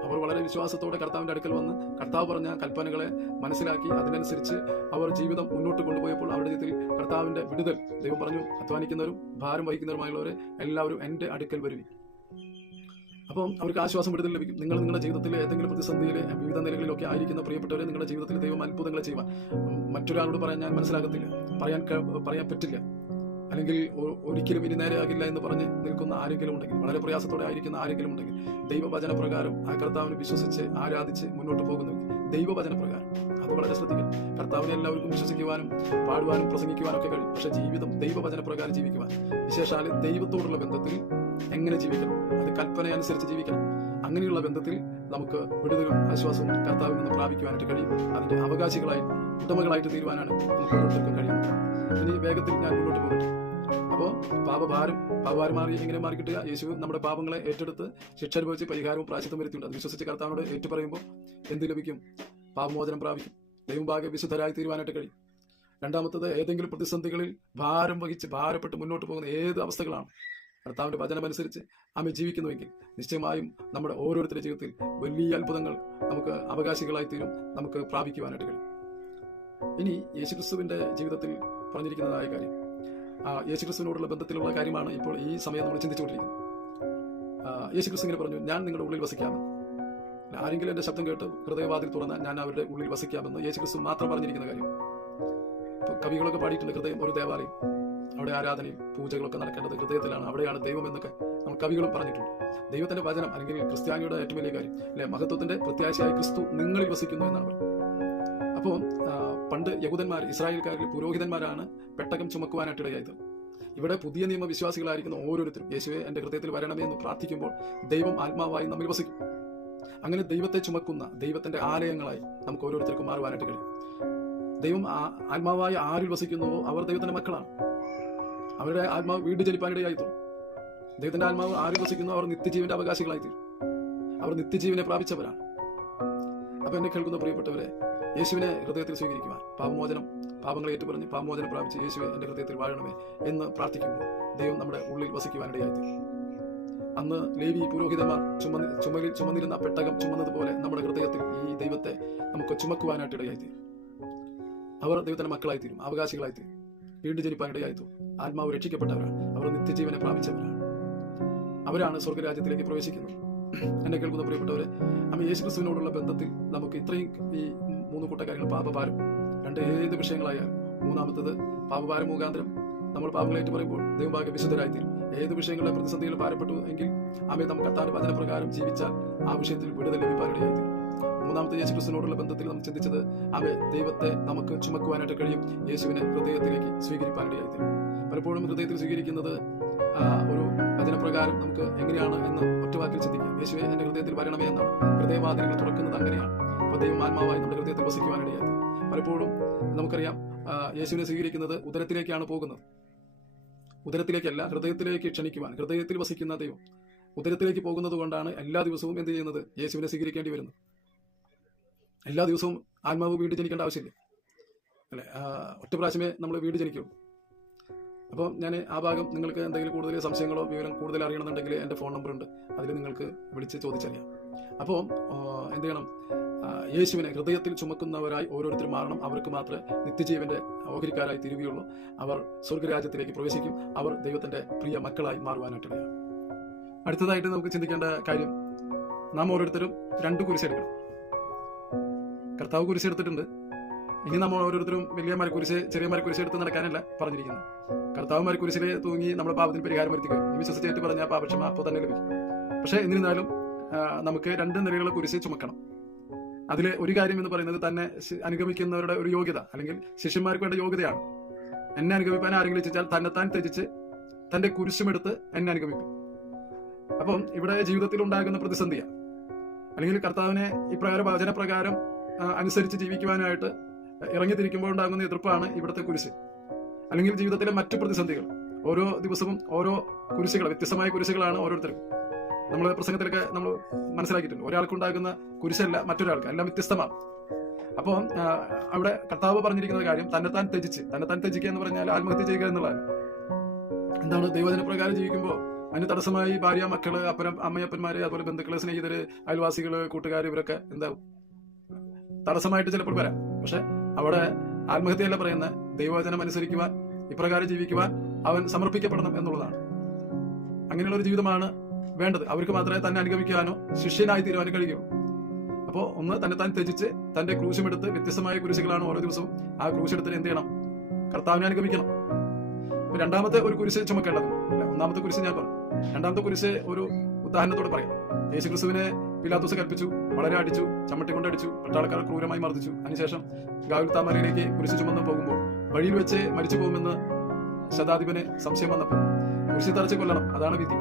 അവർ വളരെ വിശ്വാസത്തോടെ കർത്താവിന്റെ അടുക്കൽ വന്ന് കർത്താവ് പറഞ്ഞ കൽപ്പനകളെ മനസ്സിലാക്കി അതിനനുസരിച്ച് അവർ ജീവിതം മുന്നോട്ട് കൊണ്ടുപോയപ്പോൾ അവരുടെ ജീവിതത്തിൽ കർത്താവിന്റെ വിടുതൽ ദൈവം പറഞ്ഞു, അധ്വാനിക്കുന്നവരും ഭാരം വഹിക്കുന്നവരുമായുള്ളവരെ എല്ലാവരും എൻ്റെ അടുക്കൽ വരുവി. അപ്പം അവർക്ക് ആശ്വാസം, വിടുതൽ ലഭിക്കും. നിങ്ങളുടെ ജീവിതത്തിൽ ഏതെങ്കിലും പ്രതിസന്ധിയിൽ വിവിധ നിലകളിലൊക്കെ ആയിരിക്കുന്ന പ്രിയപ്പെട്ടവരെ, നിങ്ങളുടെ ജീവിതത്തിൽ ദൈവം അത്ഭുതങ്ങൾ ചെയ്യുവാൻ മറ്റൊരാളോട് പറയാൻ ഞാൻ മനസ്സിലാകത്തില്ല, പറയാൻ പറ്റില്ല, അല്ലെങ്കിൽ ഒരിക്കലും ഇനി നേരെയാകില്ല എന്ന് പറഞ്ഞ് നിൽക്കുന്ന ആരെങ്കിലും ഉണ്ടെങ്കിൽ, വളരെ പ്രയാസത്തോടെ ആയിരിക്കുന്ന ആരെങ്കിലും ഉണ്ടെങ്കിൽ, ദൈവവചന പ്രകാരം ആ കർത്താവിനെ വിശ്വസിച്ച് ആരാധിച്ച് മുന്നോട്ട് പോകുന്നുവെങ്കിൽ ദൈവവചന പ്രകാരം അത് വളരെ ശ്രദ്ധിക്കണം. കർത്താവിനെ എല്ലാവർക്കും വിശ്വസിക്കുവാനും പാടുവാനും പ്രസംഗിക്കുവാനും ഒക്കെ കഴിയും. പക്ഷെ ജീവിതം ദൈവവചന പ്രകാരം ജീവിക്കുവാൻ, വിശേഷാൽ ദൈവത്തോടുള്ള ബന്ധത്തിൽ എങ്ങനെ ജീവിക്കണം? അത് കൽപ്പന അനുസരിച്ച് ജീവിക്കണം. അങ്ങനെയുള്ള ബന്ധത്തിൽ നമുക്ക് വിടുതലും ആശ്വാസവും കർത്താവിൽ നിന്ന് പ്രാപിക്കുവാനായിട്ട് കഴിയും. അതിന്റെ അവകാശികളായി, ഉടമകളായിട്ട് തീരുവാനാണ് നമുക്ക് ഓരോരുത്തർക്കും കഴിയുന്നത്. ഇനി വേഗത്തിൽ ഞാൻ മുന്നോട്ട് പോകട്ടെ. അപ്പോൾ പാപഭാരം മാറി എങ്ങനെ മാറി കിട്ടുക? യേശു നമ്മുടെ പാപങ്ങളെ ഏറ്റെടുത്ത് ശിക്ഷ അനുഭവിച്ച് പരിഹാരവും പ്രായശ്ചിത്തം വരുത്തിയിട്ടുണ്ട്. അത് വിശ്വസിച്ച് കർത്താവിനോട് ഏറ്റുപറയുമ്പോൾ എന്ത് ലഭിക്കും? പാപമോചനം പ്രാപിക്കും. ദൈവഭാഗ്യ വിശുദ്ധരായി തീരുവാനായിട്ട് കഴിയും. രണ്ടാമത്തത്, ഏതെങ്കിലും പ്രതിസന്ധികളിൽ ഭാരം വഹിച്ച് ഭാരപ്പെട്ട് മുന്നോട്ട് പോകുന്ന ഏത് അവസ്ഥകളാണ് കർത്താവിന്റെ വചനമനുസരിച്ച് ആമേ ജീവിക്കുന്നുവെങ്കിൽ നിശ്ചയമായും നമ്മുടെ ഓരോരുത്തരുടെ ജീവിതത്തിൽ വലിയ അത്ഭുതങ്ങൾ നമുക്ക് അവകാശികളായി തീരും, നമുക്ക് പ്രാപിക്കുവാനായിട്ട് കഴിയും. ഇനി യേശുക്രിസ്തുവിന്റെ ജീവിതത്തിൽ പറഞ്ഞിരിക്കുന്നതായ കാര്യം, യേശുക്രിസ്തുവിനോടുള്ള ബന്ധത്തിലുള്ള കാര്യമാണ് ഇപ്പോൾ ഈ സമയം നമ്മൾ ചിന്തിച്ചുകൊണ്ടിരിക്കുന്നത്. യേശുക്രിസ്തു ഇങ്ങനെ പറഞ്ഞു, ഞാൻ നിങ്ങളുടെ ഉള്ളിൽ വസിക്കാമെന്ന്. ആരെങ്കിലും എന്റെ ശബ്ദം കേട്ട് ഹൃദയവാതിൽ തുറന്ന് ഞാൻ അവരുടെ ഉള്ളിൽ വസിക്കാമെന്ന് യേശുക്രിസ്തു മാത്രം പറഞ്ഞിരിക്കുന്ന കാര്യം. കവികളൊക്കെ പാടിയിട്ടുണ്ട്, ഹൃദയം ഒരു ദേവാലയം, അവിടെ ആരാധനയും പൂജകളൊക്കെ നടക്കേണ്ടത് ഹൃദയത്തിലാണ്, അവിടെയാണ് ദൈവം എന്നൊക്കെ നമ്മൾ കവികളും പറഞ്ഞിട്ടുണ്ട്. ദൈവത്തിന്റെ വചനം അല്ലെങ്കിൽ ക്രിസ്ത്യാനിയുടെ ഏറ്റവും വലിയ കാര്യം അല്ലെ, മഹത്വത്തിന്റെ പ്രത്യാശയായി ക്രിസ്തു നിങ്ങളിൽ വസിക്കുന്നു എന്നാണ് പറയുന്നത്. അപ്പോൾ പണ്ട് യഹൂദന്മാർ, ഇസ്രായേൽക്കാരിൽ പുരോഹിതന്മാരാണ് പെട്ടകം ചുമക്കുവാനായിട്ട് ഇടയായത്. ഇവിടെ പുതിയ നിയമ വിശ്വാസികളായിരിക്കുന്ന ഓരോരുത്തരും യേശുവെ എൻ്റെ ഹൃദയത്തിൽ വരണമേ എന്ന് പ്രാർത്ഥിക്കുമ്പോൾ ദൈവം ആത്മാവായി നമ്മിൽ വസിക്കും. അങ്ങനെ ദൈവത്തെ ചുമക്കുന്ന ദൈവത്തിന്റെ ആലയങ്ങളായി നമുക്ക് ഓരോരുത്തർക്കും മാറുവാനായിട്ട് കഴിയും. ദൈവം ആത്മാവായി ആരിൽ വസിക്കുന്നുവോ അവർ ദൈവത്തിന്റെ മക്കളാണ്. അവരുടെ ആത്മാവ് വീണ്ടും ജനിപ്പാനിടയായിത്തീരും. ദൈവത്തിന്റെ ആത്മാവ് ആരിൽ വസിക്കുന്നു അവർ നിത്യജീവന്റെ അവകാശികളായിത്തീരും. അവർ നിത്യജീവനെ പ്രാപിച്ചവരാണ്. അപ്പൊ എന്നെ കേൾക്കുന്ന പ്രിയപ്പെട്ടവരെ, യേശുവിനെ ഹൃദയത്തിൽ സ്വീകരിക്കുവാൻ, പാപങ്ങളെ ഏറ്റുപറഞ്ഞ് പാപമോചനം പ്രാപിച്ച് യേശുവെ എൻ്റെ ഹൃദയത്തിൽ വാഴണമേ എന്ന് പ്രാർത്ഥിക്കുമ്പോൾ ദൈവം നമ്മുടെ ഉള്ളിൽ വസിക്കുവാനിടയായിത്തീരും. അന്ന് ലേവി പുരോഹിതന്മാർ ചുമലിൽ ചുമന്നിരുന്ന പെട്ടകം ചുമന്നതുപോലെ നമ്മുടെ ഹൃദയത്തിൽ ഈ ദൈവത്തെ നമുക്ക് ചുമക്കുവാനായിട്ട് ഇടയായിത്തീരും. അവർ ദൈവത്തിന്റെ മക്കളായിത്തീരും, അവകാശികളായിത്തീരും, വീണ്ടും ജനിപ്പാനിടയായിത്തീരും. ആത്മാവ് രക്ഷിക്കപ്പെട്ടവരാണ്, അവർ നിത്യജീവനെ പ്രാപിച്ചവരാണ്, അവരാണ് സ്വർഗരാജ്യത്തിലേക്ക് പ്രവേശിക്കുന്നത്. എന്നെ കേൾക്കുന്ന പ്രിയപ്പെട്ടവരെ, അമ്മ യേശുക്രിസ്തുവിനോടുള്ള ബന്ധത്തിൽ നമുക്ക് ഇത്രയും ഈ 3 കൂട്ട കാര്യങ്ങൾ, പാപഭാരം, 2 ഏത് വിഷയങ്ങളായാലും, മൂന്നാമത്തത് പാപഭാരം മുഖാന്തരം നമ്മൾ പാപങ്ങളേറ്റ് പറയുമ്പോൾ ദൈവഭാഗ്യ വിശുദ്ധരായിത്തീരും. ഏത് വിഷയങ്ങളുടെ പ്രതിസന്ധികൾ ഭാരപ്പെട്ടു എങ്കിൽ ആമേ നമുക്ക് കർത്താവിന്റെ വചനപ്രകാരം ജീവിച്ചാൽ ആ വിഷയത്തിൽ വിടുതൽ ലഭിക്കാനിടയായിത്തീരും. മൂന്നാമത്തെ യേശുക്രിസ്തുവിനോടുള്ള ബന്ധത്തിൽ നമ്മൾ ചിന്തിച്ചത് ആമേ ദൈവത്തെ നമുക്ക് ചുമക്കുവാനായിട്ട് കഴിയും, യേശുവിനെ ഹൃദയത്തിലേക്ക് സ്വീകരിക്കാനിടയായിത്തീരും. പലപ്പോഴും ഹൃദയത്തിൽ സ്വീകരിക്കുന്നത് ഒരു വചനപ്രകാരം നമുക്ക് എങ്ങനെയാണ് എന്ന് ഒറ്റവാക്കിൽ ചിന്തിക്കാം. യേശുവെ എൻ്റെ ഹൃദയത്തിൽ വരണമേ എന്നാണ്. ഹൃദയവാതിലുകൾ തുറക്കുന്നത് അങ്ങനെയാണ്. അപ്പോൾ ദൈവം ആത്മാവായി നമ്മുടെ ഹൃദയത്തിൽ വസിക്കുവാനിടയായി. പലപ്പോഴും നമുക്കറിയാം, യേശുവിനെ സ്വീകരിക്കുന്നത് ഉദരത്തിലേക്കാണ് പോകുന്നത്. ഉദരത്തിലേക്കല്ല, ഹൃദയത്തിലേക്ക് ക്ഷണിക്കുവാൻ. ഹൃദയത്തിൽ വസിക്കുന്ന ദൈവം ഉദരത്തിലേക്ക് പോകുന്നത് കൊണ്ടാണ് എല്ലാ ദിവസവും എന്ത് ചെയ്യുന്നത്? യേശുവിനെ സ്വീകരിക്കേണ്ടി വരുന്നത്. എല്ലാ ദിവസവും ആത്മാവ് വീണ്ടും ജനിക്കേണ്ട ആവശ്യമില്ല അല്ലെ, ഒറ്റ പ്രാവശ്യമേ നമ്മൾ വീണ്ടും ജനിക്കുള്ളൂ. അപ്പോൾ ഞാൻ ആ ഭാഗം നിങ്ങൾക്ക് എന്തെങ്കിലും കൂടുതൽ സംശയങ്ങളോ വിവരം കൂടുതൽ അറിയണമെന്നുണ്ടെങ്കിൽ എൻ്റെ ഫോൺ നമ്പർ ഉണ്ട്, അതിൽ നിങ്ങൾക്ക് വിളിച്ച് ചോദിച്ചറിയാം. അപ്പോൾ എന്ത് ചെയ്യണം? യേശുവിനെ ഹൃദയത്തിൽ ചുമക്കുന്നവരായി ഓരോരുത്തരും മാറണം. അവർക്ക് മാത്രമേ നിത്യജീവന്റെ ഓഹരിക്കാരായി തീരുകയുള്ളൂ. അവർ സ്വർഗരാജ്യത്തിലേക്ക് പ്രവേശിക്കും. അവർ ദൈവത്തിന്റെ പ്രിയ മക്കളായി മാറുവാനായിട്ടിടയാണ്. അടുത്തതായിട്ട് നമുക്ക് ചിന്തിക്കേണ്ട കാര്യം, നാം ഓരോരുത്തരും 2 കുരിശെടുക്കണം. കർത്താവ് കുരിശെടുത്തിട്ടുണ്ട്, ഇനി നമ്മൾ ഓരോരുത്തരും വലിയ മരക്കുരിശ് ചെറിയ മരക്കുരിശ് എടുത്ത് നടക്കാനല്ല പറഞ്ഞിരിക്കുന്നത്. കർത്താവ് മരക്കുരിശിൽ തൂങ്ങി നമ്മുടെ പാപത്തിന് പരിഹാരം വരുത്തിക്കുക. വിശ്വസിച്ചേറ്റ് പറഞ്ഞാൽ പാപക്ഷമ അപ്പോൾ തന്നെ ലഭിക്കും. പക്ഷെ എന്നിരുന്നാലും നമുക്ക് 2 നിലയുള്ള കുരിശ് ചുമക്കണം. അതിൽ ഒരു കാര്യം എന്ന് പറയുന്നത് തന്നെ അനുഗമിക്കുന്നവരുടെ ഒരു യോഗ്യത, അല്ലെങ്കിൽ ശിഷ്യന്മാർക്ക് വേണ്ട യോഗ്യതയാണ്. എന്നെ അനുഗമിപ്പാൻ ആരെങ്കിലും ഇച്ഛിച്ചാൽ തന്നെത്താൻ ത്യജിച്ച് തന്റെ കുരിശുമെടുത്ത് എന്നെ അനുഗമിക്കും. അപ്പം ഇവിടെ ജീവിതത്തിൽ ഉണ്ടാകുന്ന പ്രതിസന്ധിയാണ്, അല്ലെങ്കിൽ കർത്താവിനെ ഇപ്രകാരം വചനപ്രകാരം അനുസരിച്ച് ജീവിക്കുവാനായിട്ട് ഇറങ്ങിത്തിരിക്കുമ്പോൾ ഉണ്ടാകുന്ന എതിർപ്പാണ് ഇവിടുത്തെ കുരിശ്. അല്ലെങ്കിൽ ജീവിതത്തിലെ മറ്റു പ്രതിസന്ധികൾ, ഓരോ ദിവസവും ഓരോ കുരിശുകൾ, വ്യത്യസ്തമായ കുരിശുകളാണ് ഓരോരുത്തരും. നമ്മൾ പ്രസംഗത്തിലൊക്കെ നമ്മൾ മനസ്സിലാക്കിയിട്ടുണ്ട്, ഒരാൾക്കുണ്ടാകുന്ന കുരിശല്ല മറ്റൊരാൾക്ക്, എല്ലാം വ്യത്യസ്തമാണ്. അപ്പോൾ അവിടെ കർത്താവ് പറഞ്ഞിരിക്കുന്ന കാര്യം തന്നെത്താൻ ത്യജിക്കുക എന്ന് പറഞ്ഞാൽ ആത്മഹത്യ ചെയ്യുക എന്നുള്ളതാണ്. എന്താണ്? ദൈവജന പ്രകാരം ജീവിക്കുമ്പോൾ അതിന് തടസ്സമായി ഭാര്യ, മക്കള്, അമ്മയപ്പന്മാര്, അതുപോലെ ബന്ധുക്കള്, സ്നേഹിതര്, അയൽവാസികള്, കൂട്ടുകാർ, ഇവരൊക്കെ എന്താവും തടസ്സമായിട്ട് ചിലപ്പോൾ വരാം. പക്ഷെ അവിടെ ആത്മഹത്യയല്ല പറയുന്ന, ദൈവവചനം അനുസരിക്കുവാൻ, ഇപ്രകാരം ജീവിക്കുവാൻ അവൻ സമർപ്പിക്കപ്പെടണം എന്നുള്ളതാണ്. അങ്ങനെയുള്ള ഒരു ജീവിതമാണ് വേണ്ടത്. അവർക്ക് മാത്രമേ തന്നെ അനുഗമിക്കാനോ ശിഷ്യനായി തീരുവാനും കഴിയുള്ളൂ. അപ്പോൾ ഒന്ന് തന്നെത്താൻ ത്യജിച്ച് തന്റെ ക്രൂശുമെടുത്ത്, വ്യത്യസ്തമായ കുരിശുകളാണ് ഓരോ ദിവസവും, ആ ക്രൂശെടുത്ത് എന്ത് ചെയ്യണം? കർത്താവിനെ അനുഗമിക്കണം. രണ്ടാമത്തെ ഒരു കുരിശ് ചുമക്കേണ്ടത്, ഒന്നാമത്തെ കുരിശ് ഞാൻ പറഞ്ഞു. രണ്ടാമത്തെ കുരിശ് ഒരു ഉദാഹരണത്തോടെ പറയാം. യേശുക്രിസ്തുവിനെ പിലാത്തോസ് കൽപ്പിച്ചു, വളരെ അടിച്ചു, ചമ്മട്ടി കൊണ്ട് അടിച്ചു, പട്ടാളക്കാർ ക്രൂരമായി മർദ്ദിച്ചു. അതിനുശേഷം ഗാഗുൽത്താമലയിലേക്ക് കുരിശ് ചുമന്ന് പോകുമ്പോൾ വഴിയിൽ വെച്ച് മരിച്ചു പോകുമെന്ന് ശതാധിപന് സംശയം വന്നപ്പോൾ കുരിശി തറച്ച് കൊല്ലണം, അതാണ് വിധി.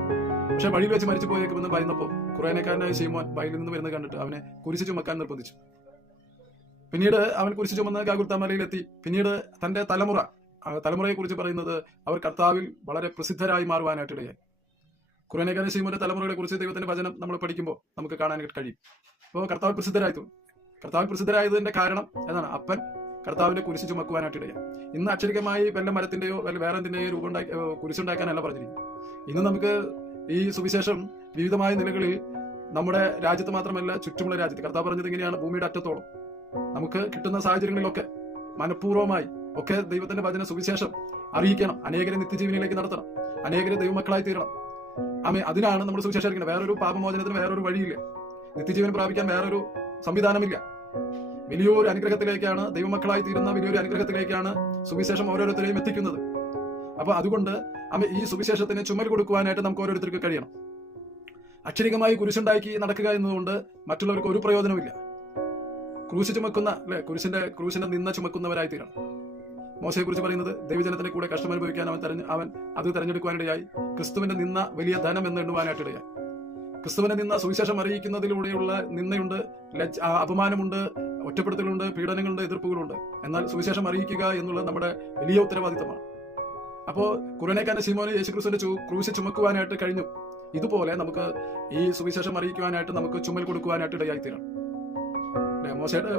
പക്ഷെ വഴിയിൽ വെച്ച് മരിച്ചു പോയേക്കുമെന്ന് ഭയന്നപ്പോൾ കുറേനക്കാരനായ ശീമോൻ വയലിൽ നിന്ന് വരുന്നത് കണ്ടിട്ട് അവനെ കുരിശ് ചുമക്കാൻ നിർബന്ധിച്ചു. പിന്നീട് അവൻ കുരിശ് ചുമന്ന് ഗാഗുൽത്താമലയിലെത്തി. പിന്നീട് തന്റെ തലമുറയെ കുറിച്ച് പറയുന്നത് അവർ കർത്താവിൽ വളരെ പ്രസിദ്ധരായി മാറുവാനായിട്ടിടയായി. കുറേനക്കാരൻ ശീമോന്റെ തലമുറകളെ കുറിച്ച് ദൈവത്തിന്റെ വചനം നമ്മൾ പഠിക്കുമ്പോൾ നമുക്ക് കാണാനായിട്ട് കഴിയും. അപ്പോൾ കർത്താവ് പ്രസിദ്ധരായതിന്റെ കാരണം എന്താണ്? അപ്പൻ കർത്താവിന്റെ കുരിശ് ചുമക്കുവാനായിട്ടിടയായി. ഇന്ന് അക്ഷരികമായി വല്ല മരത്തിന്റെയോ വേറെ എന്തിന്റെയോ രൂപം കുരിശുണ്ടാക്കാനല്ല പറഞ്ഞിരിക്കുന്നത്. ഇന്ന് നമുക്ക് ഈ സുവിശേഷം വിവിധമായ നിലകളിൽ നമ്മുടെ രാജ്യത്ത് മാത്രമല്ല, ചുറ്റുമുള്ള രാജ്യത്ത്, കർത്താവ് പറഞ്ഞത് ഇങ്ങനെയാണ്, ഭൂമിയുടെ അറ്റത്തോളം നമുക്ക് കിട്ടുന്ന സാഹചര്യങ്ങളിലൊക്കെ മനഃപൂർവ്വമായി ഒക്കെ ദൈവത്തിന്റെ വചന സുവിശേഷം അറിയിക്കണം. അനേകരെ നിത്യജീവനിലേക്ക് നടത്തണം, അനേകരെ ദൈവമക്കളായി തീരണം. അതിനാണ് നമ്മൾ സുവിശേഷം അറിയിക്കുന്നത്. വേറൊരു പാപമോചനത്തിന് വേറൊരു വഴിയില്ല, നിത്യജീവൻ പ്രാപിക്കാൻ വേറൊരു സംവിധാനമില്ല. വലിയൊരു അനുഗ്രഹത്തിലേക്കാണ്, ദൈവമക്കളായി തീരുന്ന വലിയൊരു അനുഗ്രഹത്തിലേക്കാണ് സുവിശേഷം ഓരോരുത്തരെയും എത്തിക്കുന്നത്. അപ്പൊ അതുകൊണ്ട് ഈ സുവിശേഷത്തിന് ചുമൽ കൊടുക്കുവാനായിട്ട് നമുക്ക് ഓരോരുത്തർക്ക് കഴിയണം. അക്ഷരികമായി കുരിശുണ്ടാക്കി നടക്കുക എന്നതുകൊണ്ട് മറ്റുള്ളവർക്ക് ഒരു പ്രയോജനമില്ല. ക്രൂശ് ചുമക്കുന്ന ക്രൂശിന്റെ നിന്ന ചുമക്കുന്നവരായി തീരണം. മോശയെ കുറിച്ച് പറയുന്നത്, ദൈവജനത്തിന്റെ കൂടെ കഷ്ടം അനുഭവിക്കാൻ അവൻ അത് തെരഞ്ഞെടുക്കുവാനിടയായി. ക്രിസ്തുവിന്റെ നിന്ന വലിയ ധനം എന്ന് എണ്ണുവാനായിട്ടിടയായി. ക്രിസ്തുവിനെ നിന്ന സുവിശേഷം അറിയിക്കുന്നതിലൂടെയുള്ള നിന്നയുണ്ട്, അപമാനമുണ്ട്, ഒറ്റപ്പെടുത്തലുണ്ട്, പീഡനങ്ങളുണ്ട്, എതിർപ്പുകളുണ്ട്. എന്നാൽ സുവിശേഷം അറിയിക്കുക എന്നുള്ളത് നമ്മുടെ വലിയ ഉത്തരവാദിത്തമാണ്. അപ്പോ കുറേനക്കാരന്റെ ശീമോന് യേശുക്രിസ്തുവിന്റെ ക്രൂശ് ചുമക്കുവാനായിട്ട് കഴിഞ്ഞു. ഇതുപോലെ നമുക്ക് ഈ സുവിശേഷം അറിയിക്കുവാനായിട്ട് നമുക്ക് ചുമൽ കൊടുക്കുവാനായിട്ട് ഇടയായിത്തീരണം. മോശയുടെ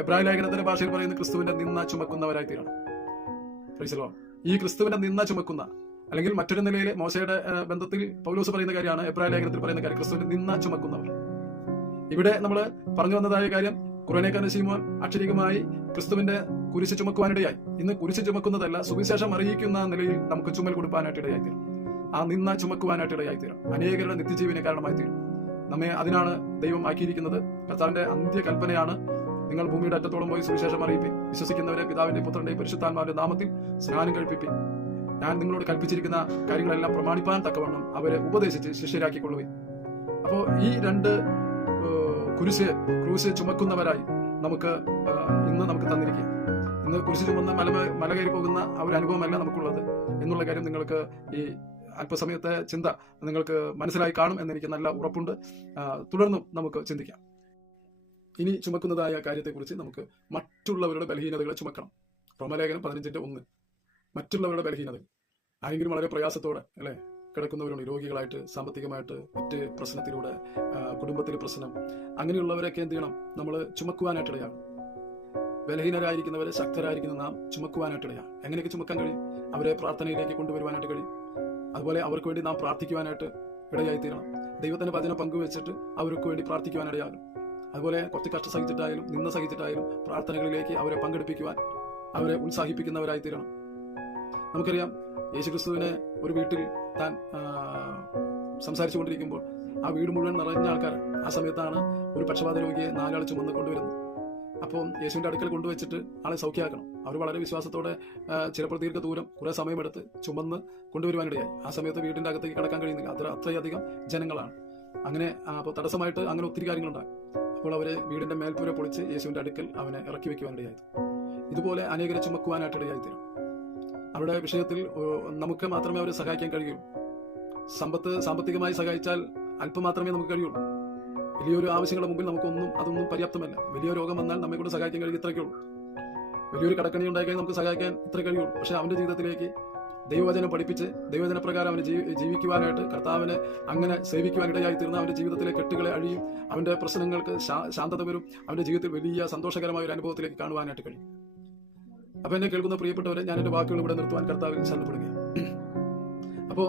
എബ്രായ ലേഖനത്തിന്റെ ഭാഷയിൽ പറയുന്ന ക്രിസ്തുവിന്റെ നിന്ന ചുമക്കുന്നവരായി തീരണം. ഈ ക്രിസ്തുവിന്റെ നിന്ന ചുമക്കുന്ന, അല്ലെങ്കിൽ മറ്റൊരു നിലയിൽ മോശയുടെ ബന്ധത്തിൽ പൗലോസ് പറയുന്ന കാര്യമാണ് എബ്രായ ലേഖനത്തിൽ പറയുന്ന കാര്യം, ക്രിസ്തുവിന്റെ നിന്ന ചുമക്കുന്നവർ. ഇവിടെ നമ്മൾ പറഞ്ഞു വന്നതായ കാര്യം, കുറേനക്കാരൻ ശീമോൻ അക്ഷരികമായി ക്രിസ്തുവിന്റെ കുരിശ് ചുമക്കുവാനിടയായി. ഇന്ന് കുരിശ് ചുമക്കുന്നതല്ല, സുവിശേഷം അറിയിക്കുന്ന നിലയിൽ നമുക്ക് ചുമൽ കൊടുക്കാനായിട്ട് ഇടയായിത്തീരും. ആ നിന്ന ചുമക്കുവാനായിട്ട് ഇടയായിത്തീരും. അനേകരുടെ നിത്യജീവന് കാരണമായി തീരും. നമ്മെ അതിനാണ് ദൈവം ആക്കിയിരിക്കുന്നത്. കർത്താവിന്റെ അന്ത്യ കൽപ്പനയാണ്, നിങ്ങൾ ഭൂമിയുടെ അറ്റത്തോളം പോയി സുവിശേഷം അറിയിപ്പിൻ, വിശ്വസിക്കുന്നവരെ പിതാവിന്റെ പുത്രന്റെയും പരിശുദ്ധാത്മാവിന്റെ നാമത്തിൽ സ്നാനം കഴിപ്പിപ്പിൻ, ഞാൻ നിങ്ങളോട് കൽപ്പിച്ചിരിക്കുന്ന കാര്യങ്ങളെല്ലാം പ്രമാണിപ്പാൻ തക്കവണ്ണം അവരെ ഉപദേശിച്ച് ശിഷ്യരാക്കിക്കൊള്ളുവിൻ. അപ്പോ ഈ 2 ക്രൂശ് ചുമക്കുന്നവരായി ഇന്ന് നമുക്ക് തന്നിരിക്കുക. ഇന്ന് കുരിശ് ചുമന്ന് മല കയറി പോകുന്ന ആ ഒരു അനുഭവമല്ല നമുക്കുള്ളത് എന്നുള്ള കാര്യം നിങ്ങൾക്ക് ഈ അല്പസമയത്തെ ചിന്ത നിങ്ങൾക്ക് മനസ്സിലായി കാണും എന്നെനിക്ക് നല്ല ഉറപ്പുണ്ട്. തുടർന്നും നമുക്ക് ചിന്തിക്കാം. ഇനി ചുമക്കുന്നതായ കാര്യത്തെക്കുറിച്ച് നമുക്ക് മറ്റുള്ളവരുടെ ബലഹീനതകളെ ചുമക്കണം. റോമലേഖനം 15:1. മറ്റുള്ളവരുടെ ബലഹീനതകൾ. ആരെങ്കിലും വളരെ പ്രയാസത്തോടെ കിടക്കുന്നവരുണ്ട്, രോഗികളായിട്ട്, സാമ്പത്തികമായിട്ട്, മറ്റ് പ്രശ്നത്തിലൂടെ, കുടുംബത്തിലെ പ്രശ്നം, അങ്ങനെയുള്ളവരൊക്കെ എന്ത് ചെയ്യണം? നമ്മൾ ചുമക്കുവാനായിട്ടിടയാണ്. ബലഹീനരായിരിക്കുന്നവരെ ശക്തരായിരിക്കുന്ന നാം ചുമക്കുവാനായിട്ടിടയാണ്. എങ്ങനെയൊക്കെ ചുമക്കാൻ കഴിയും? അവരെ പ്രാർത്ഥനയിലേക്ക് കൊണ്ടുവരുവാനായിട്ട് കഴിയും. അതുപോലെ അവർക്ക് വേണ്ടി നാം പ്രാർത്ഥിക്കുവാനായിട്ട് ഇടയായിത്തീരണം. ദൈവത്തിന്റെ വചനം പങ്കുവെച്ചിട്ട് അവർക്ക് വേണ്ടി പ്രാർത്ഥിക്കുവാനിടയാകും. അതുപോലെ കുറച്ച് കഷ്ടം സഹിച്ചിട്ടായാലും നിന്ന സഹിച്ചിട്ടായാലും പ്രാർത്ഥനകളിലേക്ക് അവരെ പങ്കെടുപ്പിക്കുവാൻ, അവരെ ഉത്സാഹിപ്പിക്കുന്നവരായിത്തീരണം. നമുക്കറിയാം, യേശുക്രിസ്തുവിനെ ഒരു വീട്ടിൽ താൻ സംസാരിച്ചു കൊണ്ടിരിക്കുമ്പോൾ ആ വീട് മുഴുവൻ നിറഞ്ഞ ആൾക്കാർ. ആ സമയത്താണ് ഒരു പക്ഷപാത രോഗിയെ 4 ആൾ ചുമന്ന് കൊണ്ടുവരുന്നത്. അപ്പം യേശുവിൻ്റെ അടുക്കൽ കൊണ്ടുവച്ചിട്ട് ആളെ സൗഖ്യമാക്കണം. അവർ വളരെ വിശ്വാസത്തോടെ ചിലപ്പോൾ ദീർഘദൂരം കുറേ സമയമെടുത്ത് ചുമന്ന് കൊണ്ടുവരുവാനിടയായി. ആ സമയത്ത് വീടിൻ്റെ അകത്തേക്ക് കടക്കാൻ കഴിയുന്നില്ല, അത്രയധികം ജനങ്ങളാണ്. അങ്ങനെ അപ്പോൾ തടസ്സമായിട്ട് അങ്ങനെ ഒത്തിരി കാര്യങ്ങളുണ്ടാകും. അപ്പോൾ അവരെ വീടിൻ്റെ മേൽപ്പുര പൊളിച്ച് യേശുവിൻ്റെ അടുക്കൽ അവനെ ഇറക്കി വയ്ക്കുവാനിടയായി. ഇതുപോലെ അനേകരെ ചുമക്കുവാനായിട്ടിടയായിത്തീരും. അവരുടെ വിഷയത്തിൽ നമുക്ക് മാത്രമേ അവരെ സഹായിക്കാൻ കഴിയുള്ളൂ. സാമ്പത്തികമായി സഹായിച്ചാൽ അല്പം മാത്രമേ നമുക്ക് കഴിയുള്ളൂ. വലിയൊരു ആവശ്യങ്ങളുടെ മുമ്പിൽ അതൊന്നും പര്യാപ്തമല്ല. വലിയ രോഗം വന്നാൽ നമ്മെ കൊണ്ട് സഹായിക്കാൻ കഴിയും ഇത്രയ്ക്കുള്ളൂ. വലിയൊരു കടക്കണി ഉണ്ടായി നമുക്ക് സഹായിക്കാൻ ഇത്ര കഴിയുള്ളൂ. പക്ഷെ അവന്റെ ജീവിതത്തിലേക്ക് ദൈവവചനം പഠിപ്പിച്ച് ദൈവവചനപ്രകാരം അവന് ജീവിക്കുവാനായിട്ട്, കർത്താവിനെ അങ്ങനെ സേവിക്കുവാനിടയായി തീർന്ന അവന്റെ ജീവിതത്തിലെ കെട്ടുകളെ അഴിയും, അവന്റെ പ്രശ്നങ്ങൾക്ക് ശാന്തത വരും, അവന്റെ ജീവിതത്തിൽ വലിയ സന്തോഷകരമായ ഒരു അനുഭവത്തിലേക്ക് കാണുവാനായിട്ട് കഴിയും. അപ്പൊ എന്നെ കേൾക്കുന്ന പ്രിയപ്പെട്ടവരെ, ഞാൻ എന്റെ വാക്കുകൾ ഇവിടെ നിർത്തുവാൻ കർത്താവിൽ ശരണപ്പെടുകയാണ്. അപ്പോൾ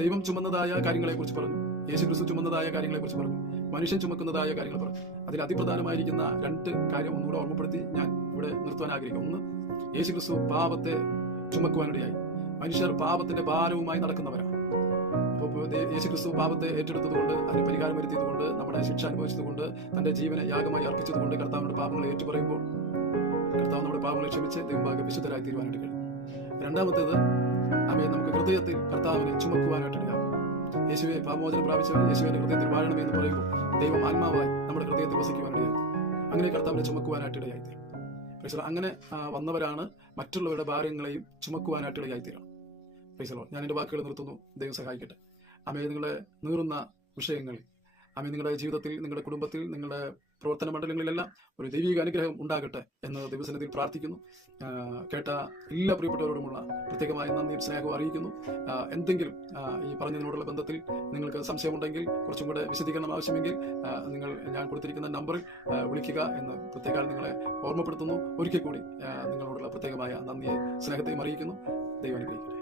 ദൈവം ചുമന്നതായ കാര്യങ്ങളെ കുറിച്ച് പറഞ്ഞു, യേശു ക്രിസ്തു ചുമന്നതായ കാര്യങ്ങളെ കുറിച്ച് പറഞ്ഞു, മനുഷ്യൻ ചുമക്കുന്നതായ കാര്യങ്ങൾ പറഞ്ഞു. അതിൽ അതിപ്രധാനമായിരിക്കുന്ന 2 കാര്യം ഒന്നുകൂടെ ഓർമ്മപ്പെടുത്തി ഞാൻ ഇവിടെ നിർത്തുവാൻ ആഗ്രഹിക്കും. ഒന്ന്, യേശു ക്രിസ്തു പാപത്തെ ചുമക്കുവാനിടയായി. മനുഷ്യർ പാപത്തിന്റെ ഭാരവുമായി നടക്കുന്നവരാണ്. അപ്പോൾ യേശു ക്രിസ്തു പാപത്തെ ഏറ്റെടുത്തതുകൊണ്ട്, അതിന് പരിഹാരം വരുത്തിയതുകൊണ്ട്, നമ്മുടെ ശിക്ഷ അനുഭവിച്ചതുകൊണ്ട്, തന്റെ ജീവനെ യാഗമായി അർപ്പിച്ചതുകൊണ്ട് കർത്താവിന്റെ പാപങ്ങളെ ഏറ്റുപറയുമ്പോൾ കർത്താവ് നമ്മുടെ പാപങ്ങളെ ക്ഷമിച്ച് ദൈവഭാഗ്യ വിശുദ്ധരായി തീരുവാനായിട്ട് കഴിയും. രണ്ടാമത്തേത്, നമുക്ക് ഹൃദയത്തിൽ കർത്താവിനെ ചുമക്കുവാനായിട്ടിടയാകും. യേശുവെ പാപമോചനം പ്രാപിച്ചവൻ യേശുവിന്റെ ഹൃദയത്തിൽ വാഴണമേ എന്ന് പറയുമ്പോൾ ദൈവം ആത്മാവായി നമ്മുടെ ഹൃദയത്തിൽ വസിക്കുവാനിടയായി. അങ്ങനെ കർത്താവിനെ ചുമക്കുവാനായിട്ടിടയായിത്തീരും. അങ്ങനെ വന്നവരാണ് മറ്റുള്ളവരുടെ ഭാരങ്ങളെയും ചുമക്കുവാനായിട്ടിടയായിത്തീരണം. ഞാൻ എൻ്റെ വാക്കുകൾ നിർത്തുന്നു. ദൈവം സഹായിക്കട്ടെ. നിങ്ങളെ നീറുന്ന വിഷയങ്ങളിൽ, നിങ്ങളുടെ ജീവിതത്തിൽ, നിങ്ങളുടെ കുടുംബത്തിൽ, നിങ്ങളുടെ പ്രവർത്തന മണ്ഡലങ്ങളിലെല്ലാം ഒരു ദൈവിക അനുഗ്രഹം ഉണ്ടാകട്ടെ എന്ന് ദൈവസന്നിധിയിൽ പ്രാർത്ഥിക്കുന്നു. കേട്ട എല്ലാ പ്രിയപ്പെട്ടവരോടുമുള്ള പ്രത്യേകമായ നന്ദിയും സ്നേഹവും അറിയിക്കുന്നു. എന്തെങ്കിലും ഈ പറഞ്ഞതിനോടുള്ള ബന്ധത്തിൽ നിങ്ങൾക്ക് സംശയമുണ്ടെങ്കിൽ, കുറച്ചും കൂടെ വിശദീകരണം ആവശ്യമെങ്കിൽ ഞാൻ കൊടുത്തിരിക്കുന്ന നമ്പറിൽ വിളിക്കുക എന്ന് പ്രത്യേകം നിങ്ങളെ ഓർമ്മപ്പെടുത്തുന്നു. ഒരിക്കൽ കൂടി നിങ്ങളോടുള്ള പ്രത്യേകമായ നന്ദിയെ സ്നേഹത്തെയും അറിയിക്കുന്നു. ദൈവം അനുഗ്രഹിക്കട്ടെ.